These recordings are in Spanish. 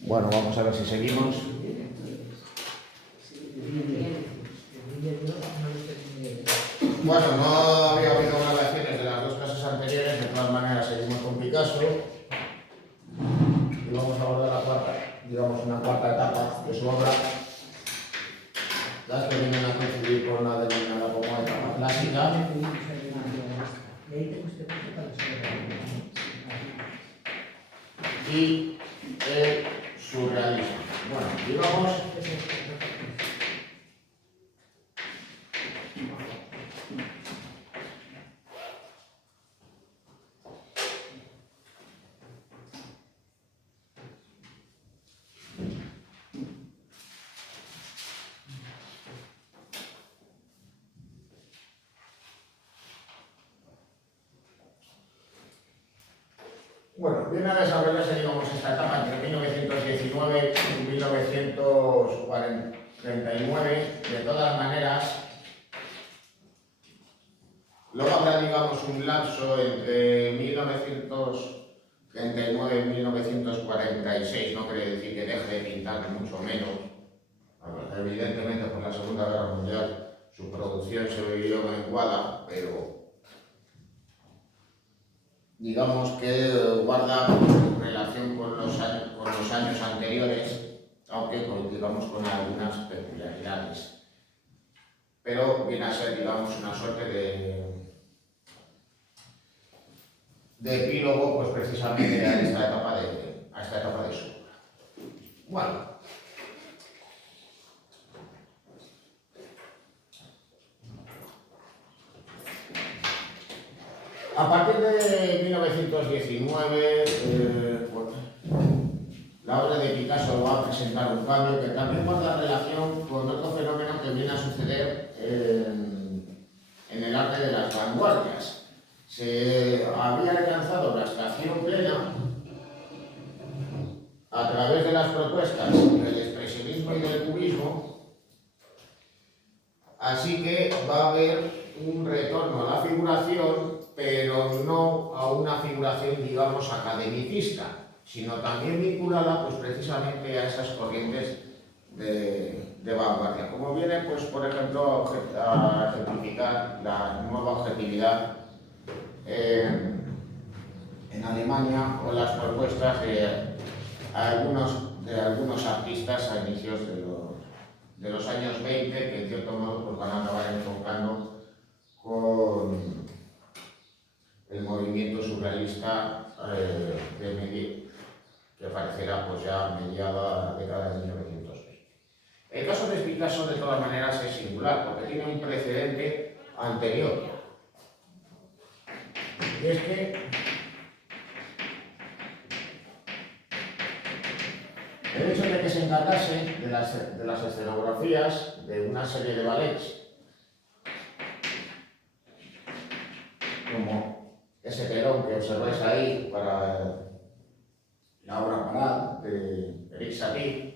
Bueno, vamos a ver si seguimos. Bueno, no había habido grabaciones de las dos clases anteriores, de todas maneras seguimos con Picasso y vamos a abordar la cuarta, digamos una cuarta etapa de su obra, las que vienen a coincidir con una denominada como etapa clásica. Y el surrealismo. Bueno, digamos. Bueno, viene a desarrollarse, digamos, esta etapa entre 1919 y 1939. De todas maneras, luego habrá, digamos, un lapso entre 1939 y 1946. No quiere decir que deje de pintar, mucho menos. Evidentemente, por la Segunda Guerra Mundial, su producción se vio menguada, pero digamos que guarda relación con los años anteriores, aunque digamos con algunas peculiaridades. Pero viene a ser, digamos, una suerte de epílogo, pues precisamente a esta etapa de su obra. Bueno. A partir de 1919, la obra de Picasso va a presentar un cambio que también guarda relación con otro fenómeno que viene a suceder en el arte de las vanguardias. Se había alcanzado la abstracción plena a través de las propuestas del expresionismo y del cubismo, así que va a haber un retorno a la figuración, pero no a una figuración, digamos, academicista, sino también vinculada, pues, precisamente a esas corrientes de vanguardia. Como viene, pues, por ejemplo, a ejemplificar la nueva objetividad en Alemania o las propuestas de algunos artistas a inicios de los años 20, que en cierto modo pues, van a acabar enfocando con el movimiento surrealista que aparecerá pues, ya mediada la década de 1920. El caso de Picasso, de todas maneras, es singular, porque tiene un precedente anterior. Y es que el hecho de que se encargase de las escenografías de una serie de ballets, como ese telón que observáis ahí para la obra Parade de Eric Satie,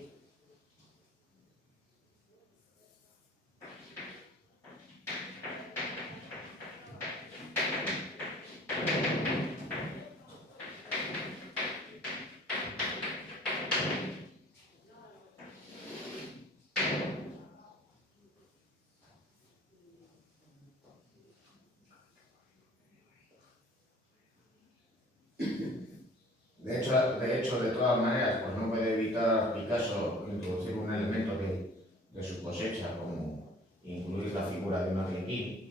de hecho, de todas maneras, pues no puede evitar Picasso introducir un elemento de su cosecha, como incluir la figura de un arlequín.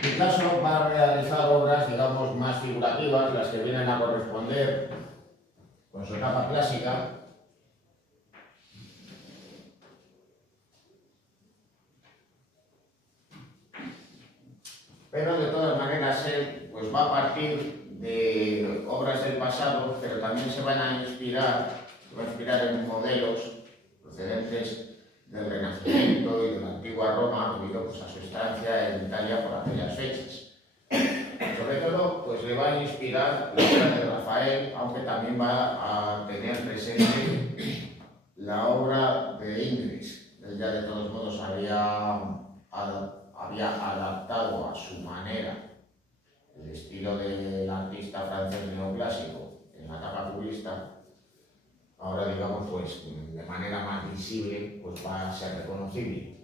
Picasso va a realizar obras, digamos, más figurativas, las que vienen a corresponder con su etapa clásica. Pero de todas maneras él pues, va a partir de obras del pasado, pero también se van a inspirar en modelos procedentes del Renacimiento y de la antigua Roma, debido pues, a su estancia en Italia por aquellas fechas. Sobre todo, pues le va a inspirar la obra de Rafael, aunque también va a tener presente la obra de Ingres. Él ya de todos modos había adaptado a su manera el estilo del artista francés neoclásico en la etapa cubista. Ahora, digamos, pues de manera más visible, pues va a ser reconocible.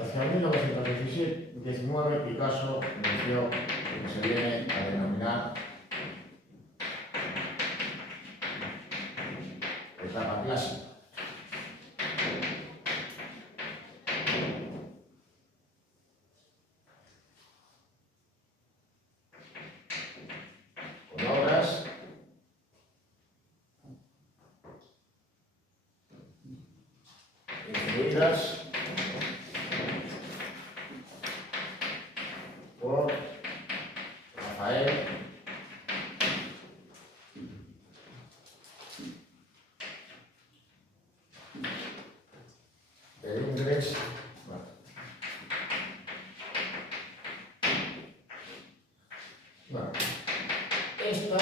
Hacia 1919, Picasso inició lo que se viene a denominar etapa clásica. Con obras influidas por Rafael, de Ingres. Bueno, esta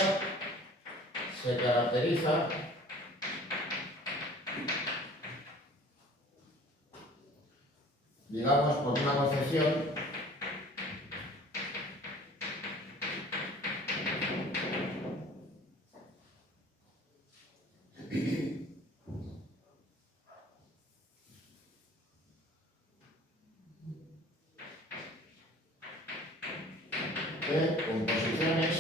se caracteriza digamos por una concepción de composiciones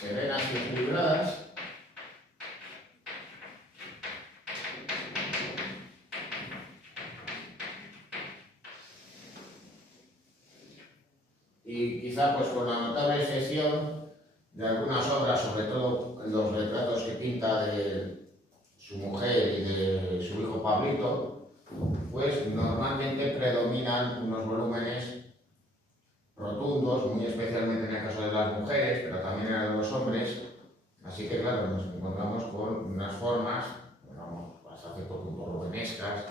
serenas y equilibradas, y quizá pues con la notable excepción de algunas obras, sobre todo los retratos que pinta de su mujer y de su hijo Pablito, pues normalmente predominan unos volúmenes rotundos, muy especialmente en el caso de las mujeres, pero también en los hombres. Así que claro, nos encontramos con unas formas, digamos, hasta cierto punto romanescas,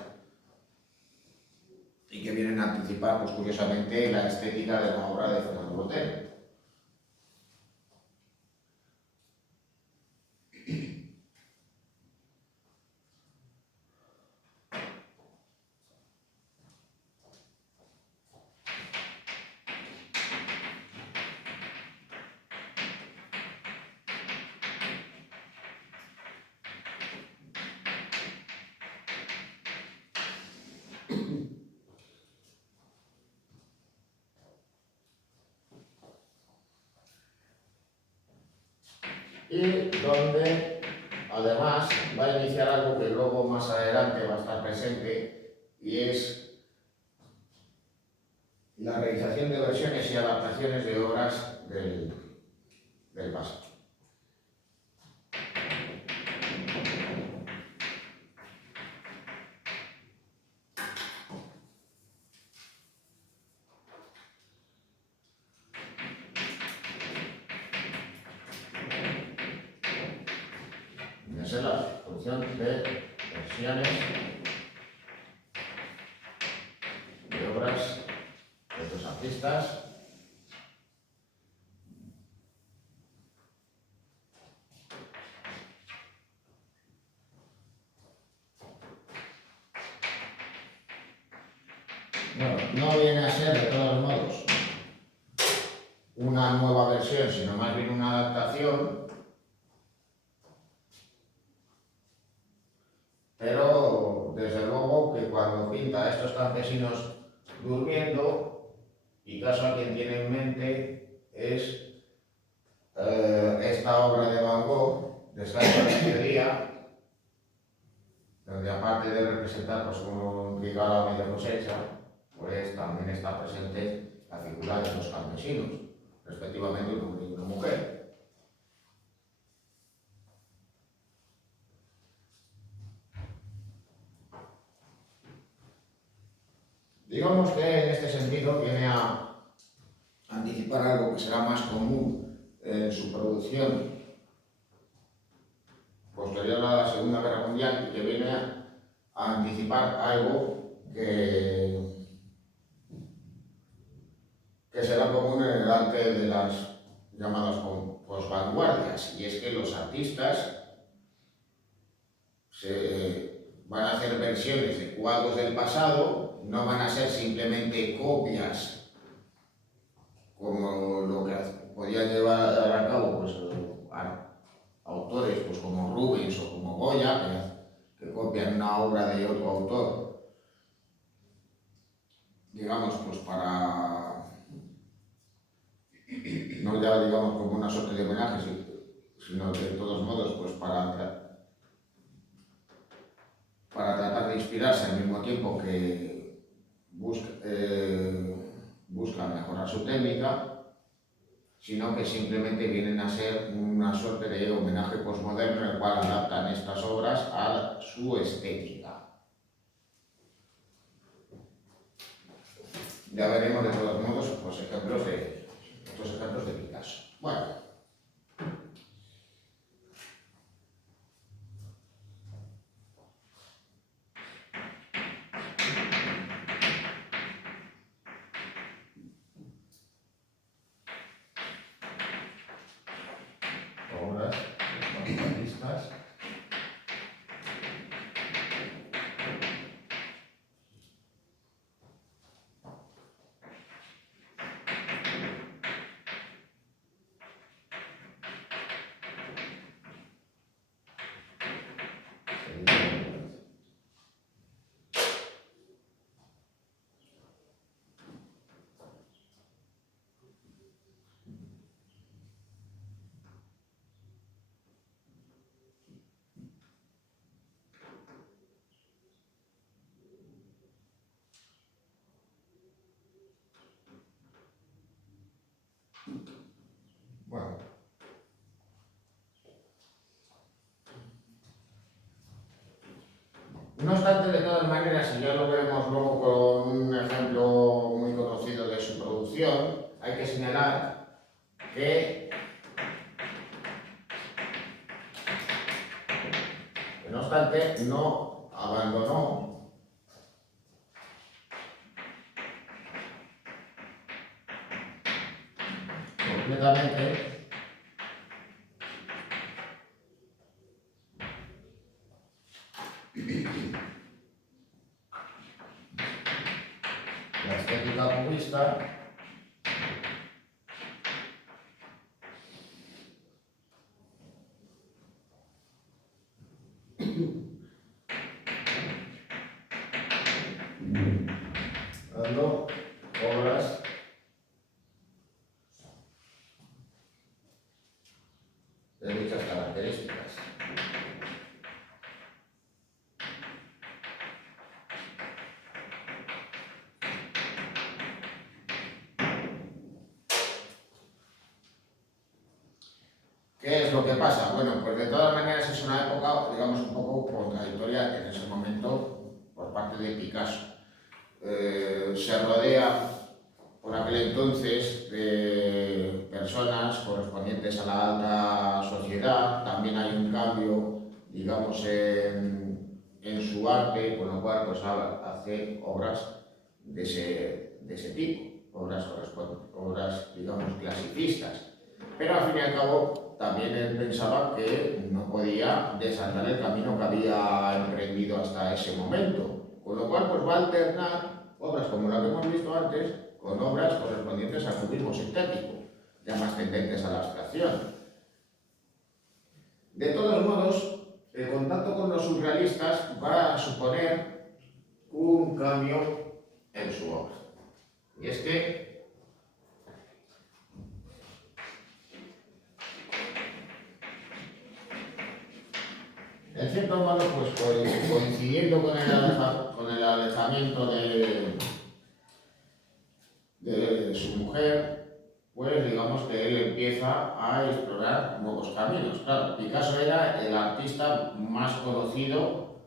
y que vienen a anticipar, pues curiosamente, la estética de la obra de Fernando Botero. Y donde además va a iniciar algo que luego más adelante va a estar presente, y es la realización de versiones y adaptaciones de obras del pasado. Esa es la producción de versiones de obras de otros artistas. Bueno, no viene a ser de todos modos una nueva versión, sino más bien una adaptación pinta a estos campesinos durmiendo, Picasso a quien tiene en mente es esta obra de Van Gogh, Descanso de Mediodía, donde aparte de representar pues, un regalo a media cosecha, pues también está presente la figura de los campesinos, respectivamente un hombre y una mujer. Digamos que en este sentido viene a anticipar algo que será más común en su producción posterior a la Segunda Guerra Mundial y que viene a anticipar algo que será común en el arte de las llamadas posvanguardias, y es que los artistas van a hacer versiones de cuadros del pasado, no van a ser simplemente copias como lo que podían llevar a cabo pues, autores pues, como Rubens o como Goya, que copian una obra de otro autor, digamos, pues para, no ya digamos como una suerte de homenaje, sino de todos modos pues para tratar de inspirarse al mismo tiempo que buscan mejorar su técnica, sino que simplemente vienen a ser una suerte de homenaje postmoderno en el cual adaptan estas obras a su estética. Ya veremos de todos modos pues, estos ejemplos de Picasso. Bueno. Obras vanguardistas. Bueno. No obstante, de todas maneras, y ya lo veremos luego con un ejemplo muy conocido de su producción, hay que señalar que no obstante, no abandonó completamente la estética cubista, dando obras de dichas características. ¿Qué es lo que pasa? Bueno, pues de todas maneras es una época, digamos, un poco contradictoria en ese momento por parte de Picasso. Se rodea por aquel entonces de personas correspondientes a la alta sociedad. También hay un cambio, digamos, en su arte, con lo cual pues, hace obras de ese tipo, obras, digamos, clasicistas. Pero al fin y al cabo también él pensaba que no podía desandar el camino que había emprendido hasta ese momento, con lo cual pues va a alternar obras como la que hemos visto antes con obras correspondientes al cubismo sintético, ya más tendentes a la abstracción. De todos modos, el contacto con los surrealistas va a suponer un cambio en su obra. Y es que en cierto modo, pues coincidiendo con el alejamiento de su mujer, pues digamos que él empieza a explorar nuevos caminos. Claro, Picasso era el artista más conocido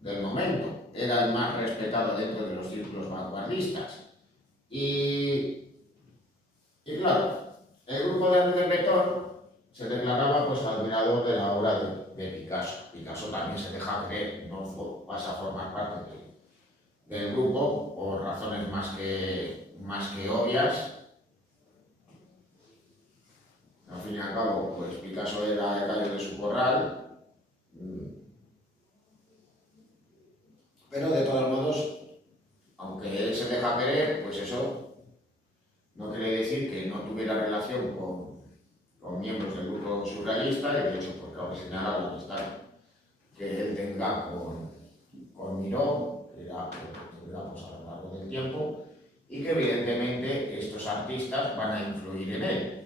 del momento, era el más respetado dentro de los círculos vanguardistas. Y claro, el grupo de arte de Beethoven se declaraba pues admirador de la obra de Picasso. Picasso también se deja creer, no pasa a formar parte del grupo por razones más que obvias. Al fin y al cabo, pues Picasso era el gallo de su corral, pero de todos modos, aunque él se deja querer, pues eso no quiere decir que no tuviera relación con miembros del grupo surrealista, y de hecho, pues claro que señala la amistad que él tenga con Miró, que era pues, a lo largo del tiempo, y que evidentemente estos artistas van a influir en él.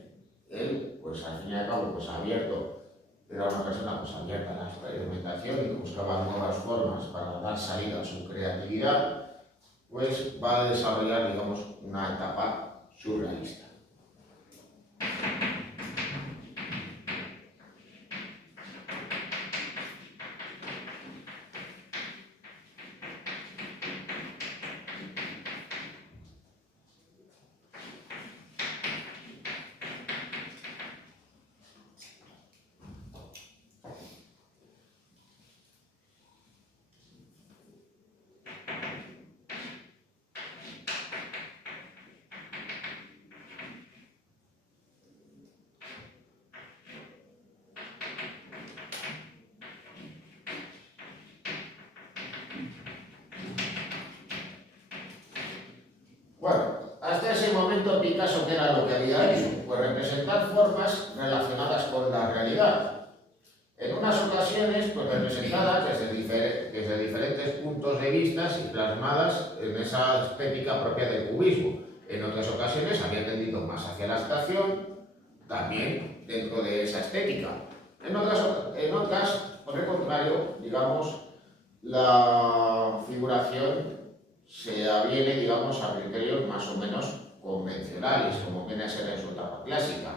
Él, pues al fin y al cabo, pues abierto, era una persona pues abierta a la experimentación y que buscaba nuevas formas para dar salida a su creatividad, pues va a desarrollar, digamos, una etapa surrealista. Bueno, hasta ese momento Picasso, ¿qué era lo que había hecho? Pues representar formas relacionadas con la realidad. En unas ocasiones, pues representadas desde diferentes puntos de vista y plasmadas en esa estética propia del cubismo. En otras ocasiones había tendido más hacia la abstracción, también dentro de esa estética. En otras, por el contrario, digamos, la figuración se aviene, digamos, a criterios más o menos convencionales, como viene a ser en su etapa clásica,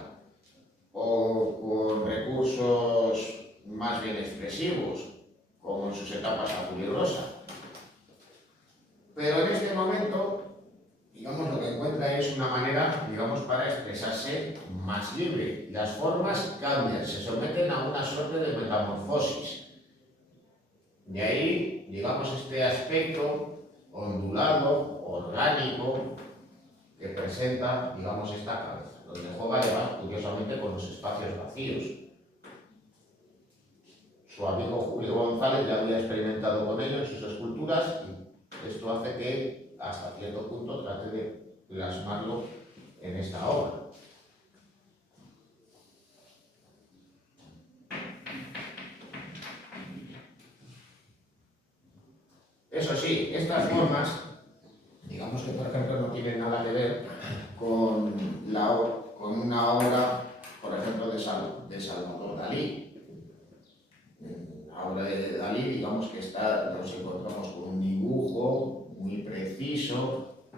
o con recursos más bien expresivos, como en sus etapas azul y rosa. Pero en este momento, digamos, lo que encuentra es una manera, digamos, para expresarse más libre. Las formas cambian, se someten a una suerte de metamorfosis. De ahí, digamos, este aspecto ondulado, orgánico, que presenta, digamos, esta cabeza, donde juega además, curiosamente, con los espacios vacíos. Su amigo Julio González ya había experimentado con ello en sus esculturas, y esto hace que, hasta cierto punto, trate de plasmarlo en esta obra. Eso sí, estas formas, digamos que por ejemplo no tienen nada que ver con una obra, por ejemplo, de Salvador Dalí. La obra de Dalí, digamos que nos encontramos con un dibujo muy preciso,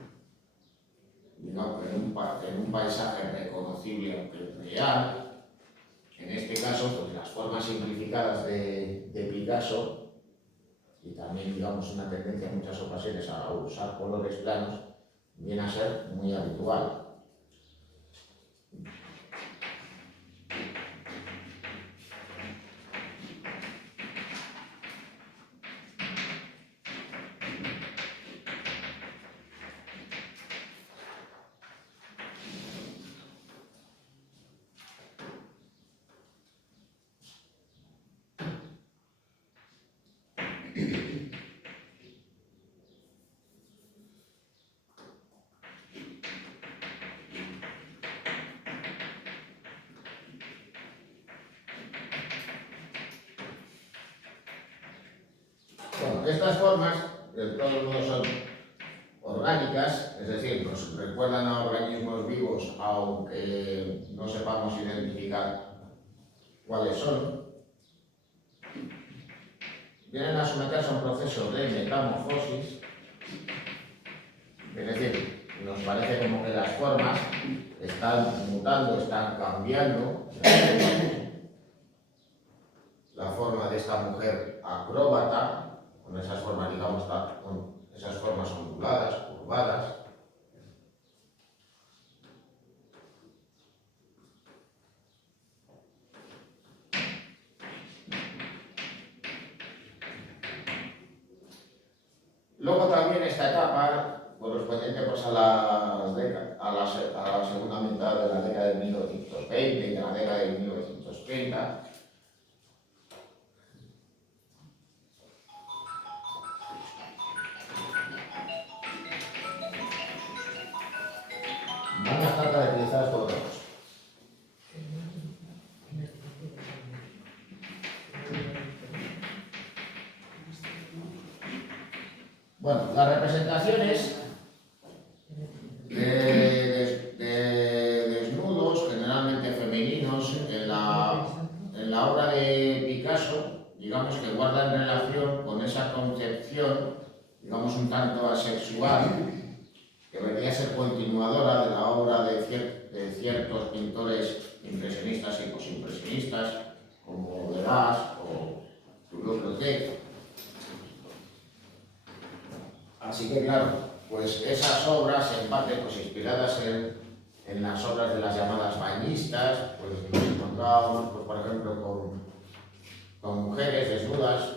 digamos, en un paisaje reconocible aunque real. En este caso, pues las formas simplificadas de Picasso, y también, digamos, una tendencia en muchas ocasiones a usar colores planos, viene a ser muy habitual. Bueno, estas formas, de todos modos son orgánicas, es decir, nos recuerdan a organismos vivos aunque no sepamos identificar cuáles son. Vienen a someterse a un proceso de metamorfosis, es decir, nos parece como que las formas están mutando, están cambiando. La forma de esta mujer acróbata, con esas formas, digamos, con esas formas onduladas, curvadas. Luego también esta etapa, correspondiente pues a la segunda mitad de la década de 1920 y de la década de 1930, van a estar caracterizadas por otra cosa. Bueno, las representaciones de desnudos, generalmente femeninos, en la obra de Picasso, digamos que guardan relación con esa concepción, digamos un tanto asexual, que debería ser continuadora de la obra de ciertos pintores impresionistas y posimpresionistas, como Degas o Toulouse-Lautrec. Así que claro, pues esas obras, en parte pues inspiradas en las obras de las llamadas bañistas, pues nos encontramos, pues, por ejemplo, con mujeres desnudas,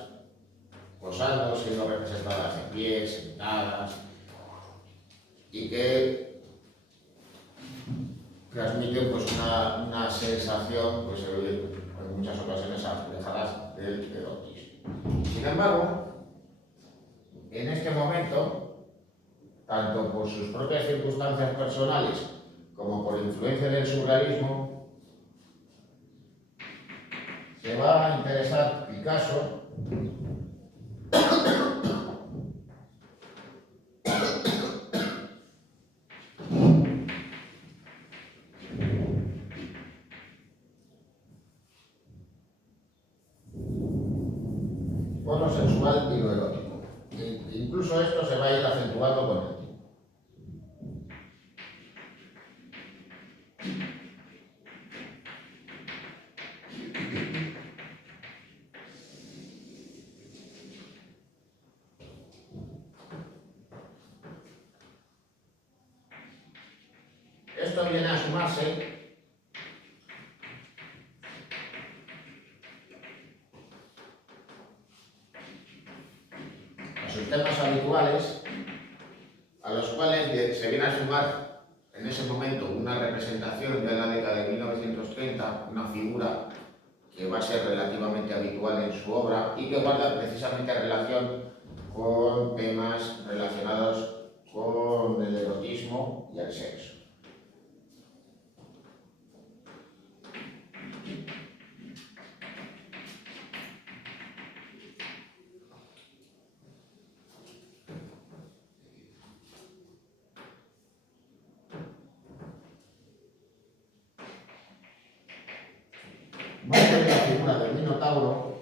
posando, siendo representadas en pie, sentadas, y que transmiten pues una sensación, pues en muchas ocasiones alejadas del erotismo. Sin embargo, en este momento, tanto por sus propias circunstancias personales como por influencia del surrealismo, se va a interesar Picasso por lo sexual y lo erótico. Incluso esto se va a ir acentuando con el tiempo. Esto viene a sumarse a sus temas habituales, a los cuales se viene a sumar en ese momento una representación de la década de 1930, una figura que va a ser relativamente habitual en su obra y que guarda precisamente relación con temas relacionados con el erotismo y el sexo. Va a ser la figura del Minotauro,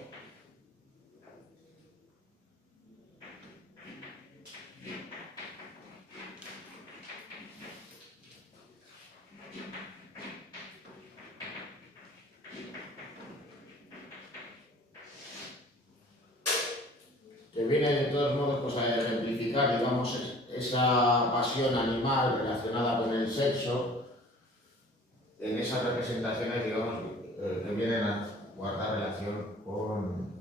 que viene de todos modos pues, a ejemplificar, digamos, esa pasión animal relacionada con el sexo, en esas representaciones, digamos, que vienen a guardar relación con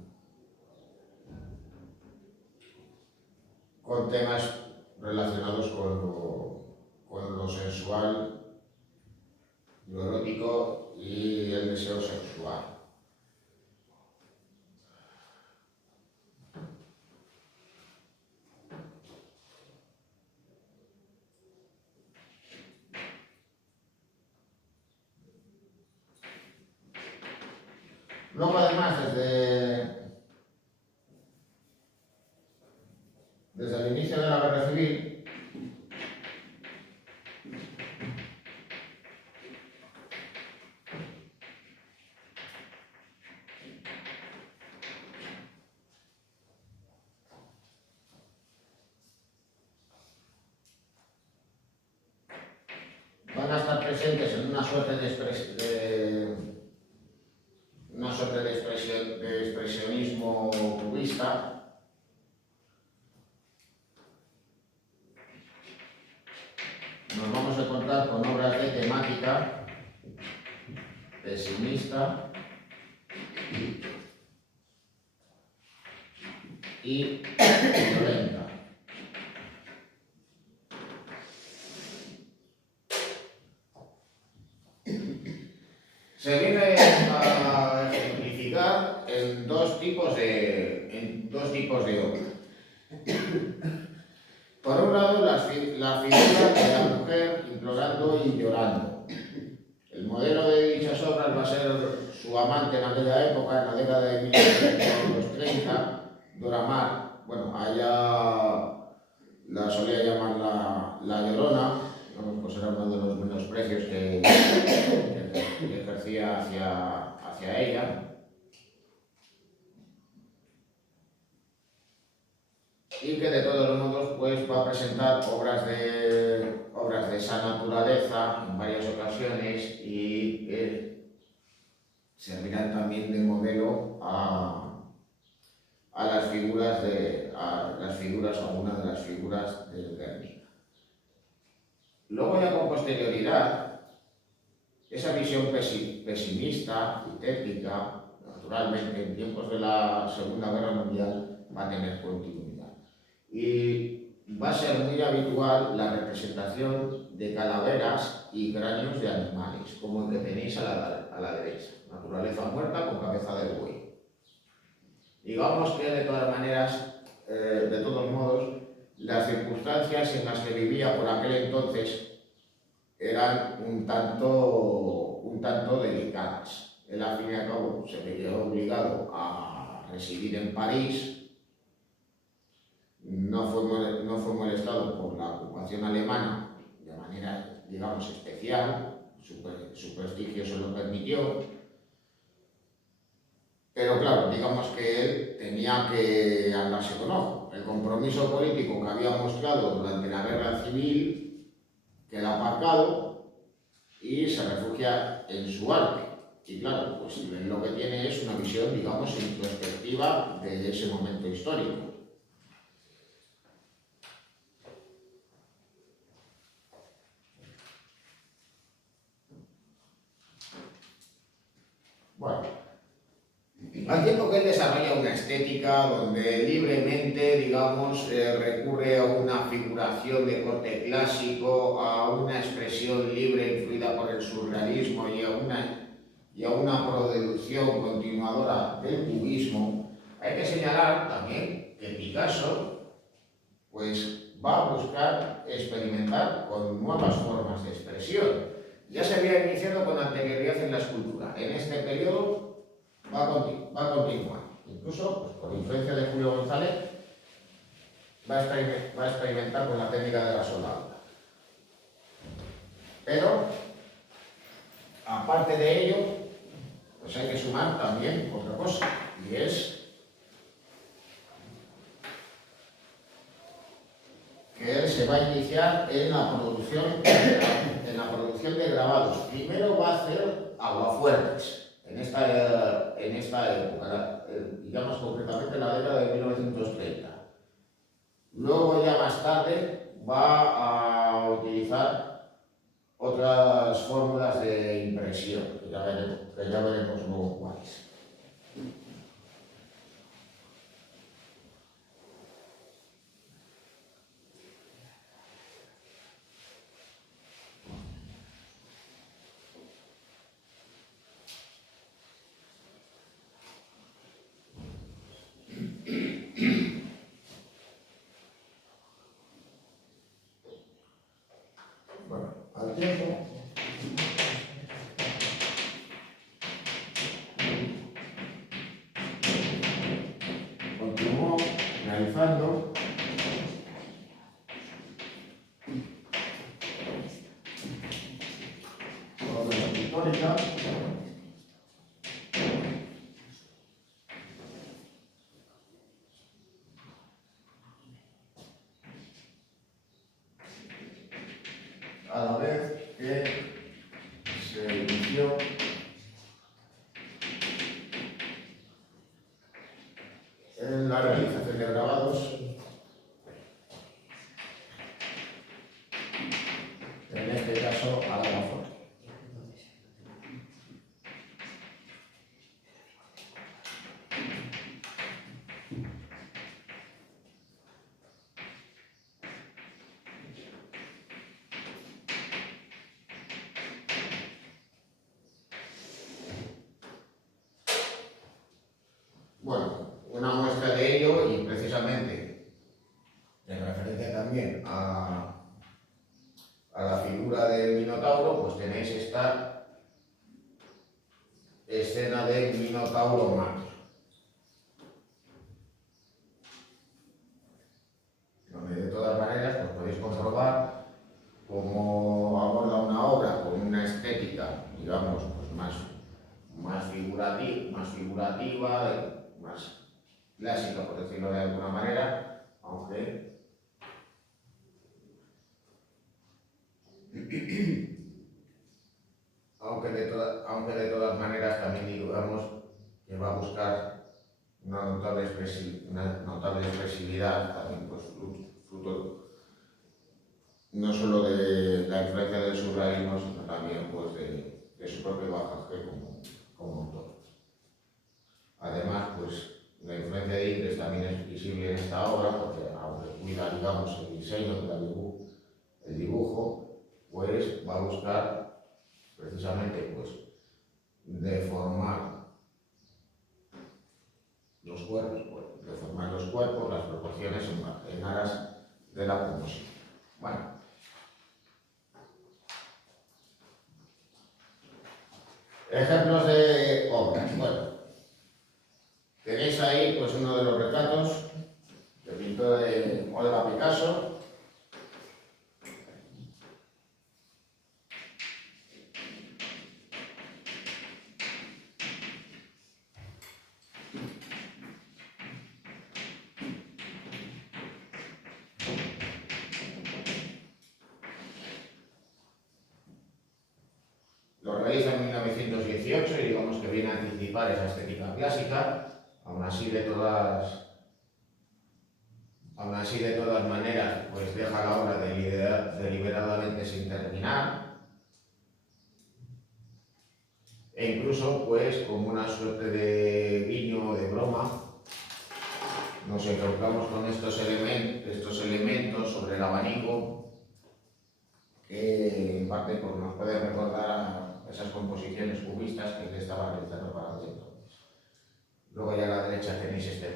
temas relacionados con lo sensual, lo erótico y el deseo sexual. Luego, además, desde desde el inicio de la Guerra Civil, van a estar presentes en una suerte de expresionismo cubista. Nos vamos a encontrar con obras de temática pesimista y violenta. Se viene a ejemplificar en dos tipos de obras. Por un lado, la figura de la mujer implorando y llorando. El modelo de dichas obras va a ser su amante en aquella época, en la década de 1930, Dora Maar. Bueno, a ella la solía llamar la Llorona, ¿no? Pues era uno de los menosprecios que ejercía hacia ella. Y que de todos los modos pues, va a presentar obras de esa naturaleza en varias ocasiones y servirán también de modelo a algunas de las figuras del Guernica. Luego ya con posterioridad, esa visión pesimista y técnica, naturalmente en tiempos de la Segunda Guerra Mundial, va a tener continuidad. Y va a ser muy habitual la representación de calaveras y cráneos de animales, como el que tenéis a la derecha, naturaleza muerta con cabeza de buey. Digamos que de todas maneras, de todos modos, las circunstancias en las que vivía por aquel entonces eran un tanto delicadas. Él al fin y al cabo se veía obligado a residir en París. No fue molestado por la ocupación alemana de manera, digamos, especial, su prestigio se lo permitió, pero claro, digamos que él tenía que andarse con ojo. El compromiso político que había mostrado durante la Guerra Civil queda aparcado y se refugia en su arte. Y claro, pues lo que tiene es una visión, digamos, introspectiva de ese momento histórico. Bueno, al tiempo que él desarrolla una estética donde libremente, digamos, recurre a una figuración de corte clásico, a una expresión libre influida por el surrealismo y a una producción continuadora del cubismo, hay que señalar también que Picasso pues, va a buscar experimentar con nuevas formas de expresión. Ya se había iniciado con anterioridad en la escultura. En este periodo va a continuar. Incluso, pues, por influencia de Julio González, va a experimentar con la técnica de la soldadura. Pero, aparte de ello, pues hay que sumar también otra cosa, y es que él se va a iniciar en la producción de grabados. Primero va a hacer aguafuertes en esta época, digamos concretamente en la década de 1930. Luego ya más tarde va a utilizar otras fórmulas de impresión, que ya veremos luego cuáles. Bueno, al tiempo continuó realizando iconográfica. A la vez que se inició en la realización de grabados, en este caso a la foto. Bueno, una muestra de ello, y precisamente en referencia también a la figura del Minotauro, pues tenéis esta escena del Minotauro Magno, donde de todas maneras pues podéis comprobar cómo aborda una obra con una estética, digamos, pues más figurativa, más clásica, por decirlo de alguna manera, aunque de todas maneras también digamos que va a buscar una notable expresividad, también pues fruto no solo de la influencia del surrealismo, sino también pues de su propio bagaje como autor. Además, pues la influencia de Ingres también es visible en esta obra, porque aunque cuida, digamos, el diseño, el dibujo, pues va a buscar precisamente pues deformar los cuerpos, las proporciones en aras de la composición. Bueno. Ejemplos de obras. Bueno, tenéis ahí pues uno de los retratos que pintó de Olga Picasso. Lo realiza en 1918 y digamos que viene a anticipar esa estética clásica, aún así de todas maneras pues deja la obra deliberadamente sin terminar, e incluso pues como una suerte de guiño o de broma nos encontramos con estos elementos sobre el abanico que en parte pues, nos puede recordar a esas composiciones cubistas que él estaba realizando para aquel entonces. Luego ya a la derecha tenéis este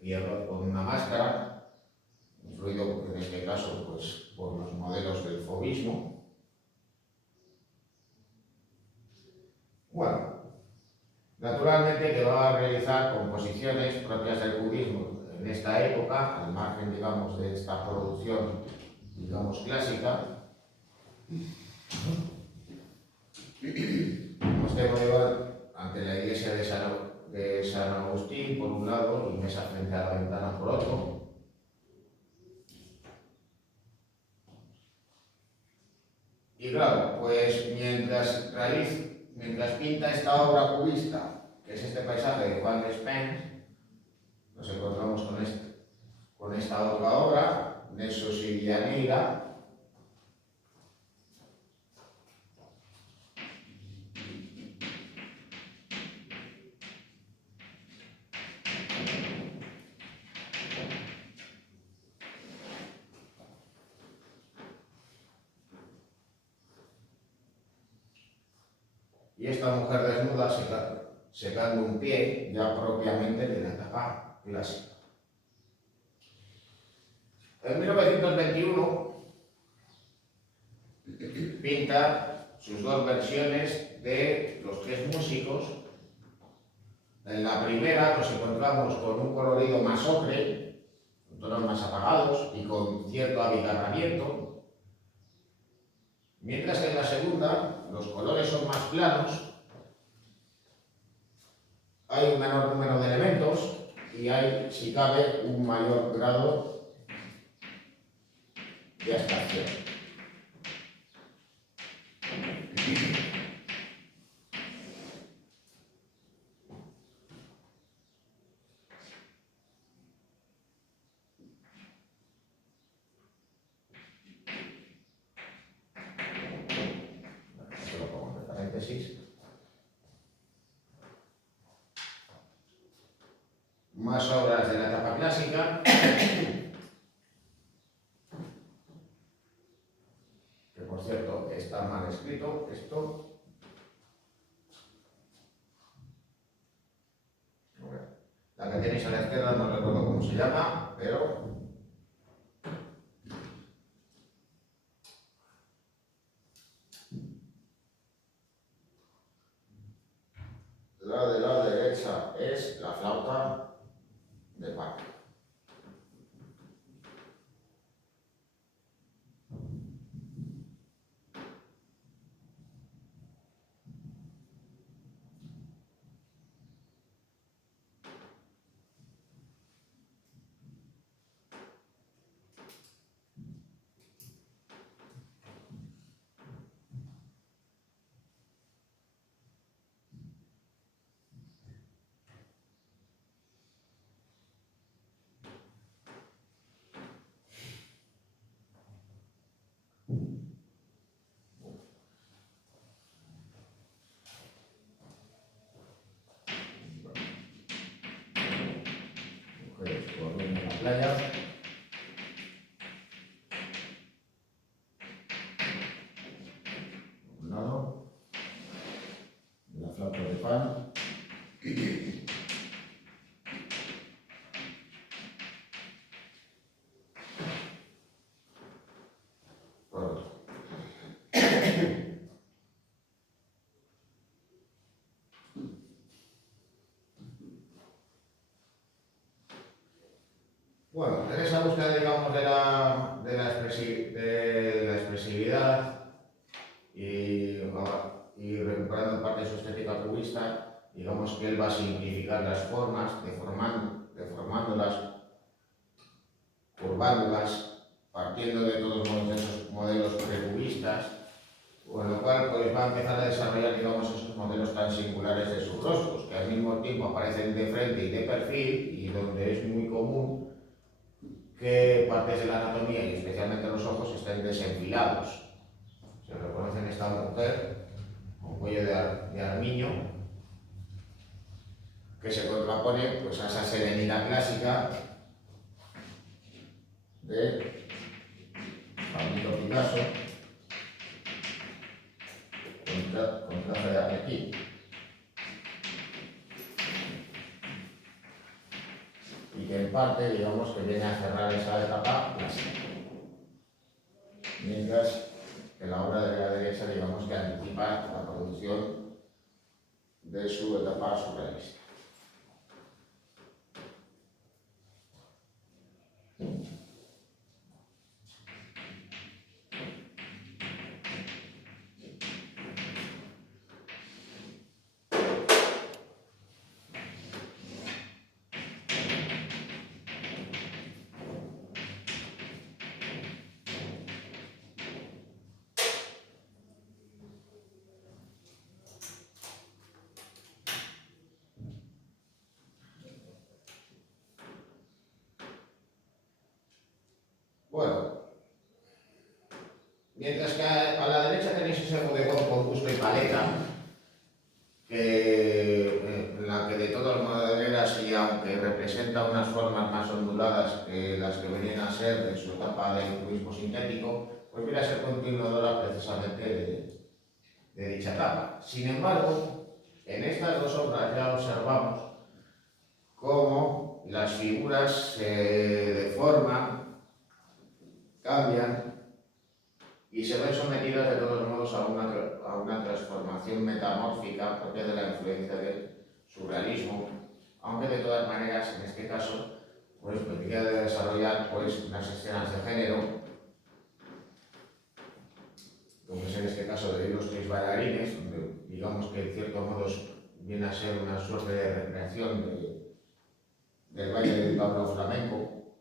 Pierrot con una máscara, influido en este caso pues, por los modelos del fauvismo. Bueno, naturalmente que va a realizar composiciones propias del cubismo en esta época, al margen, digamos, de esta producción, digamos, clásica. Mosteiro medieval ante la iglesia de San Agustín por un lado y mesa frente a la ventana por otro. Y claro, pues mientras pinta esta obra cubista, que es este paisaje de Juan de Spens, nos encontramos con esta otra obra, Nessos y Villaneira, y esta mujer desnuda secando un pie ya propiamente de la etapa clásica. En 1921 pinta sus dos versiones de Los Tres Músicos. En la primera nos encontramos con un colorido más ocre, con tonos más apagados y con cierto abigarramiento. Mientras que en la segunda los colores son más planos, hay un menor número de elementos y hay, si cabe, un mayor grado de abstracción. Esto lo pongo entre paréntesis. Más obras de la etapa clásica, que por cierto está mal escrito esto. La que tenéis a la izquierda no recuerdo cómo se llama, pero la de la derecha es la flauta de Pan. Mujeres corriendo en la playa. Por un lado, la flauta de Pan. Por otro. Bueno, en esa búsqueda, digamos, de la expresividad y recuperando en parte su estética cubista, digamos que él va a simplificar las formas, deformándolas, curvándolas, partiendo de todos modos de esos modelos precubistas, con lo cual pues, va a empezar a desarrollar, digamos, esos modelos tan singulares de sus rostros, que al mismo tiempo aparecen de frente y de perfil, y donde es muy común que partes de la anatomía y especialmente los ojos estén desenfilados. Se reconoce en esta mujer con cuello de armiño, que se contrapone pues, a esa serenidad clásica de Pablo Picasso con traje de arlequín. Y que en parte, digamos, que viene a cerrar esa etapa clásica. Mientras que la obra de la derecha, digamos, que anticipa la producción de su etapa surrealista. Bueno, mientras que a la derecha tenéis ese bodegón con busto y paleta, en la que de todas maneras, y aunque representa unas formas más onduladas que las que venían a ser de su etapa del cubismo sintético, pues viene a ser continuadora precisamente de dicha etapa. Sin embargo, en estas dos obras ya observamos cómo las figuras se deforman, cambian y se ven sometidas de todos modos a una transformación metamórfica propia de la influencia del surrealismo, aunque de todas maneras, en este caso, pues permitía desarrollar pues, unas escenas de género donde se caso de los tres bailarines, donde digamos que en cierto modo viene a ser una suerte de recreación del baile del Pablo flamenco.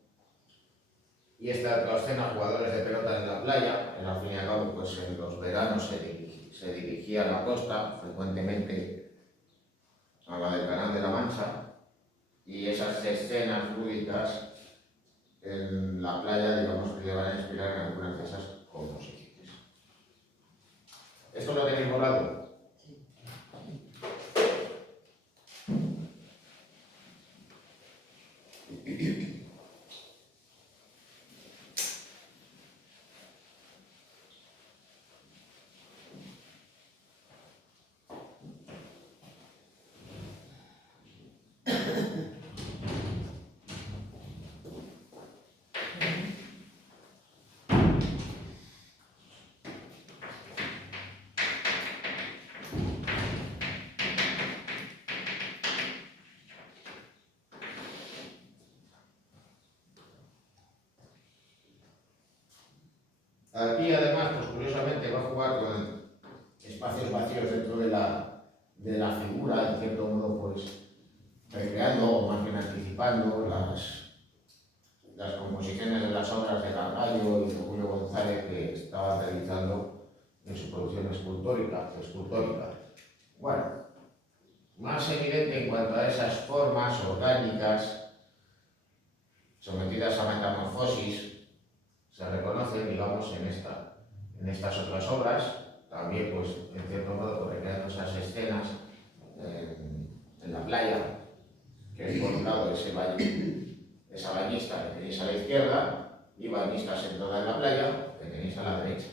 Y esta otra escena, jugadores de pelota en la playa, que al fin y al cabo pues en los veranos se dirigía a la costa, frecuentemente a la del Canal de la Mancha, y esas escenas lúdicas en la playa, digamos, que le van a inspirar en algunas de esas composiciones. ¿Esto lo tenéis borrado? Aquí además, pues curiosamente va a jugar con espacios vacíos dentro de la figura, en cierto modo pues recreando o más bien anticipando las composiciones de las obras de Carballo y de Julio González que estaba realizando en su producción escultórica. Bueno, más evidente en cuanto a esas formas orgánicas sometidas a metamorfosis se reconocen, digamos, en estas otras obras, también, pues, en cierto modo, pues, recreando esas escenas en la playa, que es por un lado esa bañista que tenéis a la izquierda y bañistas en toda la playa que tenéis a la derecha.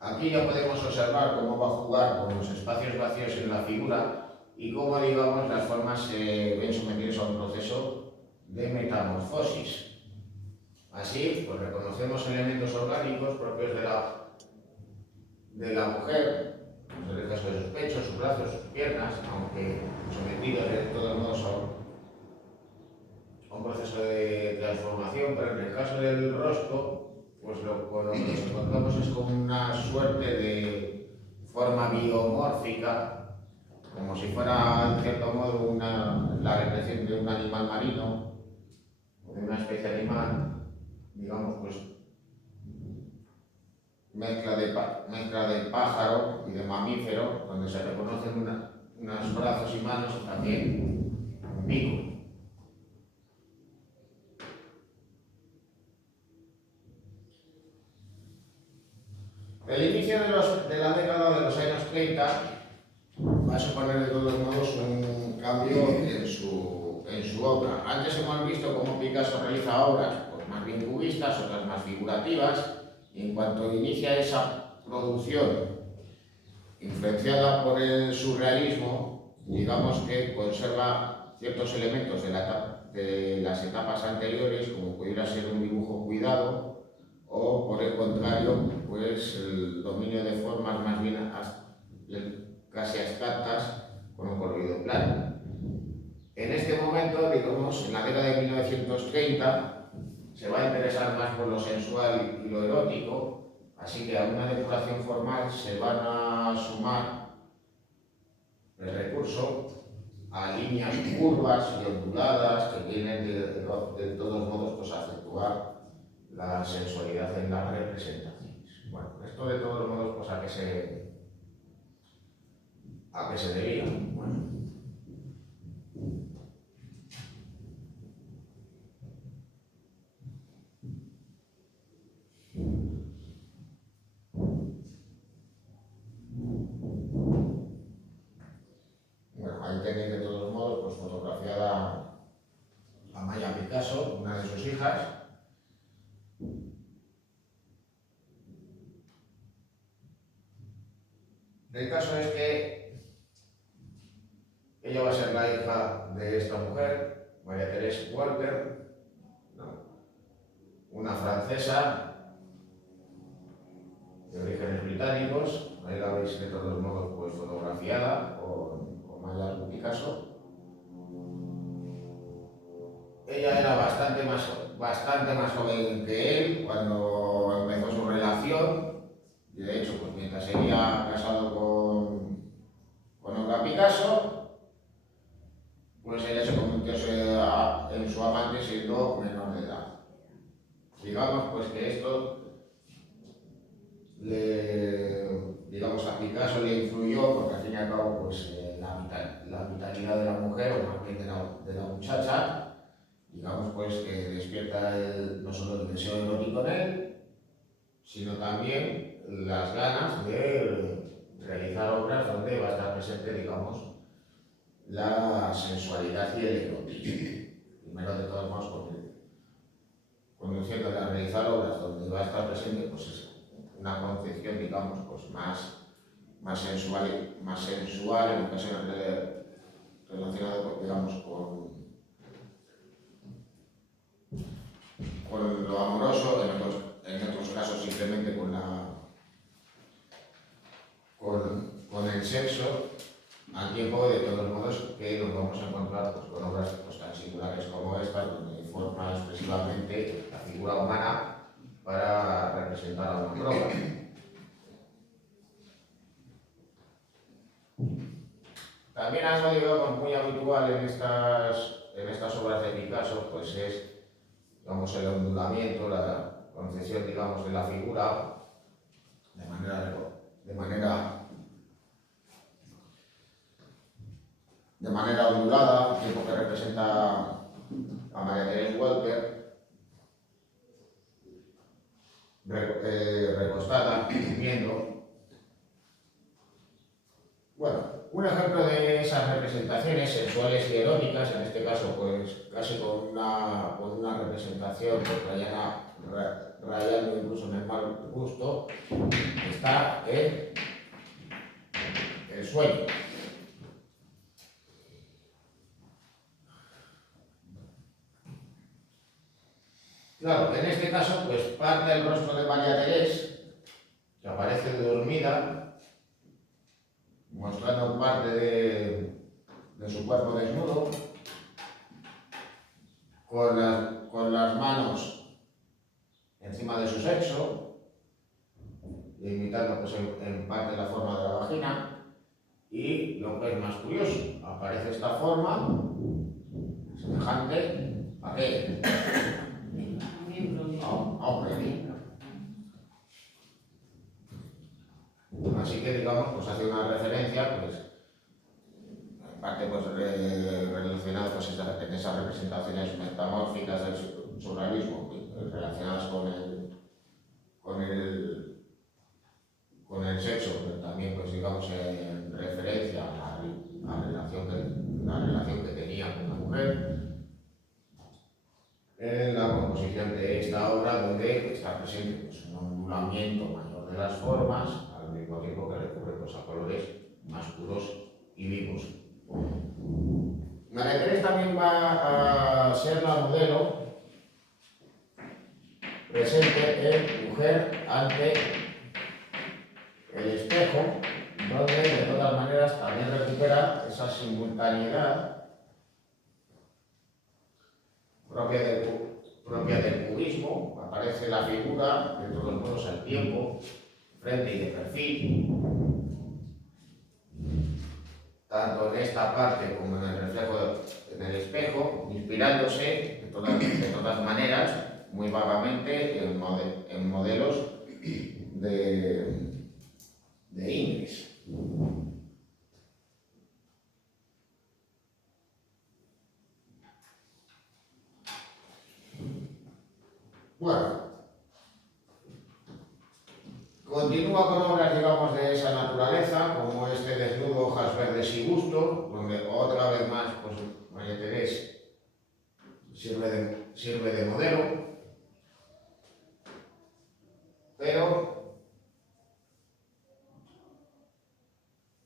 Aquí ya podemos observar cómo va a jugar con los espacios vacíos en la figura y cómo, digamos, las formas se ven sometidas a un proceso de metamorfosis. Así, pues reconocemos elementos orgánicos propios de la mujer, pues en el caso de sus pechos, sus brazos, sus piernas, aunque sometidos de todos modos a un proceso de transformación, pero en el caso del rostro, pues con lo que nos encontramos es con una suerte de forma biomórfica, como si fuera, en cierto modo, la representación de un animal marino, o de una especie de animal, digamos, pues mezcla de pájaro y de mamífero, donde se reconocen unos brazos y manos y también un pico. El inicio de la década de los años 30 va a suponer de todos modos un cambio en su obra. Antes hemos visto cómo Picasso realiza obras pues, más bien cubistas, otras más figurativas, y en cuanto inicia esa producción influenciada por el surrealismo, digamos que conserva ciertos elementos de las etapas anteriores, como pudiera ser un dibujo cuidado, o por el contrario, pues el dominio de formas más bien casi abstractas con un colorido plano. En este momento, digamos, en la década de 1930, se va a interesar más por lo sensual y lo erótico, así que a una depuración formal se van a sumar el recurso a líneas curvas y onduladas que vienen de todos modos pues, a acentuar la sensualidad en las representaciones. Bueno, esto de todos modos, pues a qué se debía. Bueno, ahí tenéis de todos modos pues fotografiada a Maya Picasso, una de sus hijas. El caso es que ella va a ser la hija de esta mujer, María Teresa Walter, ¿no? Una francesa de orígenes británicos. Ahí la veis de todos modos pues fotografiada con Maya Picasso. Ella era bastante más joven que él cuando empezó su relación, y de hecho, pues mientras seguía casado con Olga Picasso, pues ella se convirtió en su amante siendo menor de edad. Digamos pues que esto a Picasso le influyó porque al fin y al cabo pues la vitalidad de la mujer, o más bien de la muchacha, digamos pues que despierta no solo el deseo erótico en él, sino también las ganas de realizar obras donde va a estar presente, digamos, la sensualidad y el erotismo. Primero, de todos modos, conduciéndole a realizar obras donde va a estar presente pues una concepción, digamos, pues más sensual en ocasiones relacionado, digamos, con lo amoroso, en otros casos simplemente con el sexo, al tiempo de todos modos que nos vamos a encontrar pues, con obras pues, tan singulares como esta, donde forma expresivamente la figura humana para representar a una droga. También algo, digamos, muy habitual en estas obras de Picasso pues es, digamos, el ondulamiento, la concepción, digamos, de la figura de manera ondulada, tipo que representa a María Teresa Walter, recostada, durmiendo. Bueno, un ejemplo de esas representaciones sexuales y eróticas, en este caso, pues casi con una representación pues, rayando incluso en el mal gusto, está el sueño. Claro, en este caso, pues parte del rostro de María Teresa, que aparece dormida, mostrando parte de su cuerpo desnudo, con las manos encima de su sexo, imitando pues, en parte la forma de la vagina, y lo que es más curioso, aparece esta forma semejante a qué? A un pene. Así que digamos, pues hace una referencia, pues, en parte pues, relacionada pues, en esas representaciones metamórficas del surrealismo, relacionadas con el sexo, pero también pues, digamos, en referencia a la relación que tenía con la mujer. En la composición de esta obra, donde está presente pues, un ondulamiento mayor de las formas, al mismo tiempo que recurre pues, a colores más puros y vivos. María Teresa también va a ser la modelo presente en Mujer ante el espejo, donde de todas maneras también recupera esa simultaneidad propia del cubismo. Aparece la figura, de todos modos, al tiempo, frente y de perfil, tanto en esta parte como en el reflejo en el espejo, inspirándose de todas maneras, muy vagamente, en modelos de Ingres. Bueno, continúa con obras, digamos, de esa naturaleza, como este desnudo, hojas verdes y gusto, donde otra vez más, pues, María Teresa sirve de modelo, pero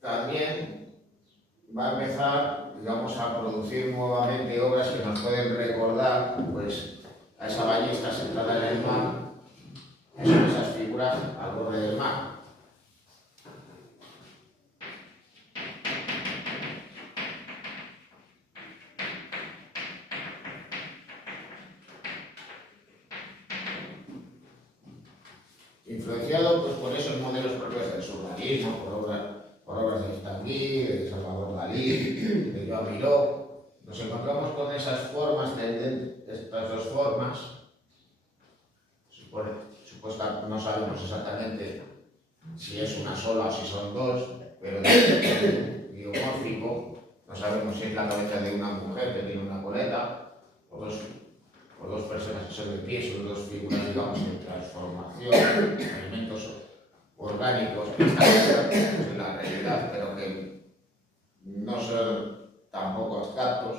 también va a empezar, digamos, a producir nuevamente obras que nos pueden recordar, pues, a esa ballesta sentada en el mar, que son esas figuras al borde del mar. Influenciado pues, por esos modelos propios del surrealismo, por obras de Tanguy, de Salvador Dalí, de Joan Miró. Nos encontramos con esas formas, estas dos formas, no sabemos exactamente si es una sola o si son dos, pero de biomórfico, no sabemos si es la cabeza de una mujer que tiene una coleta, o dos personas que son de pie, son dos figuras, digamos, de transformación, elementos orgánicos que están en la realidad, pero que no son tampoco abstractos.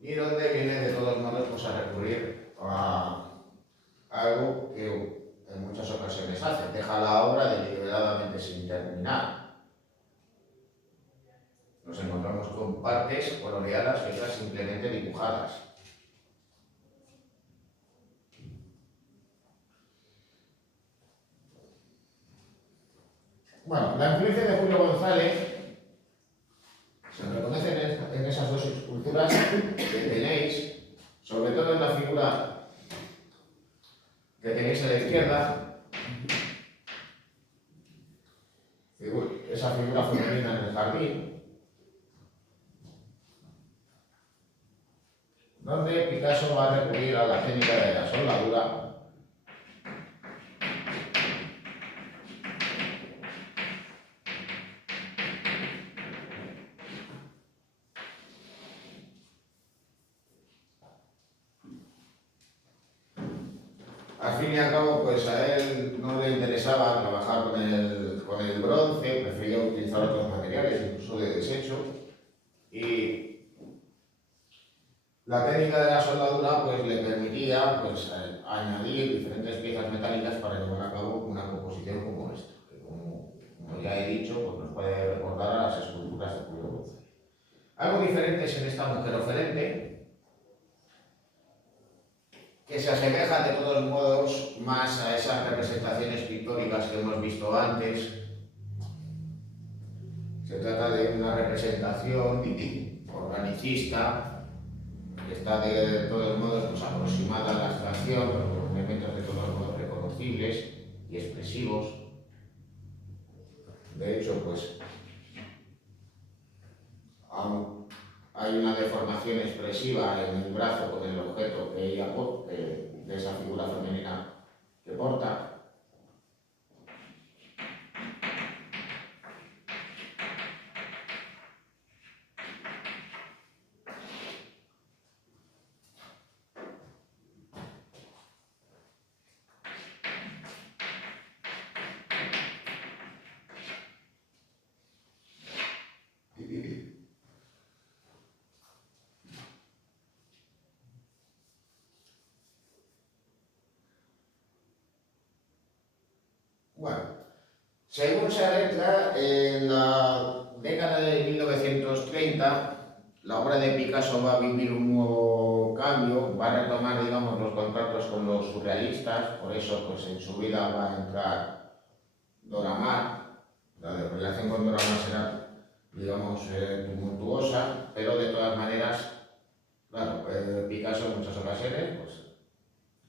Y donde viene de todos modos pues, a recurrir a algo que en muchas ocasiones hace, deja la obra deliberadamente sin terminar. Nos encontramos con partes coloreadas y otras simplemente dibujadas. Bueno, la influencia de Julio González se reconoce en esas dos esculturas que tenéis, sobre todo en la figura que tenéis a la izquierda, esa figura femenina en el jardín, donde Picasso va a recurrir a la técnica de la soldadura al fin y al cabo, pues a él no le interesaba trabajar con el bronce, prefería utilizar otros materiales, incluso de desecho, y la técnica de la soldadura pues, le permitía pues, añadir diferentes piezas metálicas para llevar a cabo una composición como esta, que como ya he dicho, pues, nos puede recordar a las esculturas de Julio González. Algo diferente es en esta mujer oferente, que se asemeja de todos modos más a esas representaciones pictóricas que hemos visto antes. Se trata de una representación organicista, que está de todos modos pues, aproximada a la abstracción, pero con elementos de todos modos reconocibles y expresivos. De hecho, pues hay una deformación expresiva en el brazo con el objeto que ella de esa figura femenina que porta. Bueno, según se adentra en la década de 1930, la obra de Picasso va a vivir un nuevo cambio, va a retomar, digamos, los contactos con los surrealistas, por eso, pues, en su vida va a entrar Dora Maar. La relación con Dora Maar será, digamos, tumultuosa, pero de todas maneras, claro, Picasso en muchas ocasiones, pues,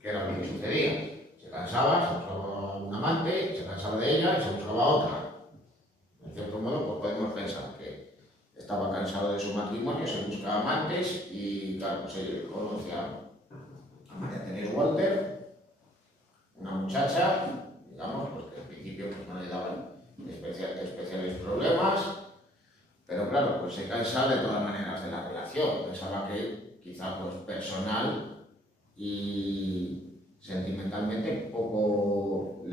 ¿qué era lo que sucedía? Se cansaba, se buscaba un amante, se cansaba de ella y se buscaba otra. En cierto modo, pues podemos pensar que estaba cansado de su matrimonio, se buscaba amantes y, claro, se conoce a María Teresa Walter, una muchacha, digamos, pues que al principio pues, no le daban especiales problemas, pero claro, pues se cansa de todas maneras de la relación. Pensaba que quizá pues personal y sentimentalmente poco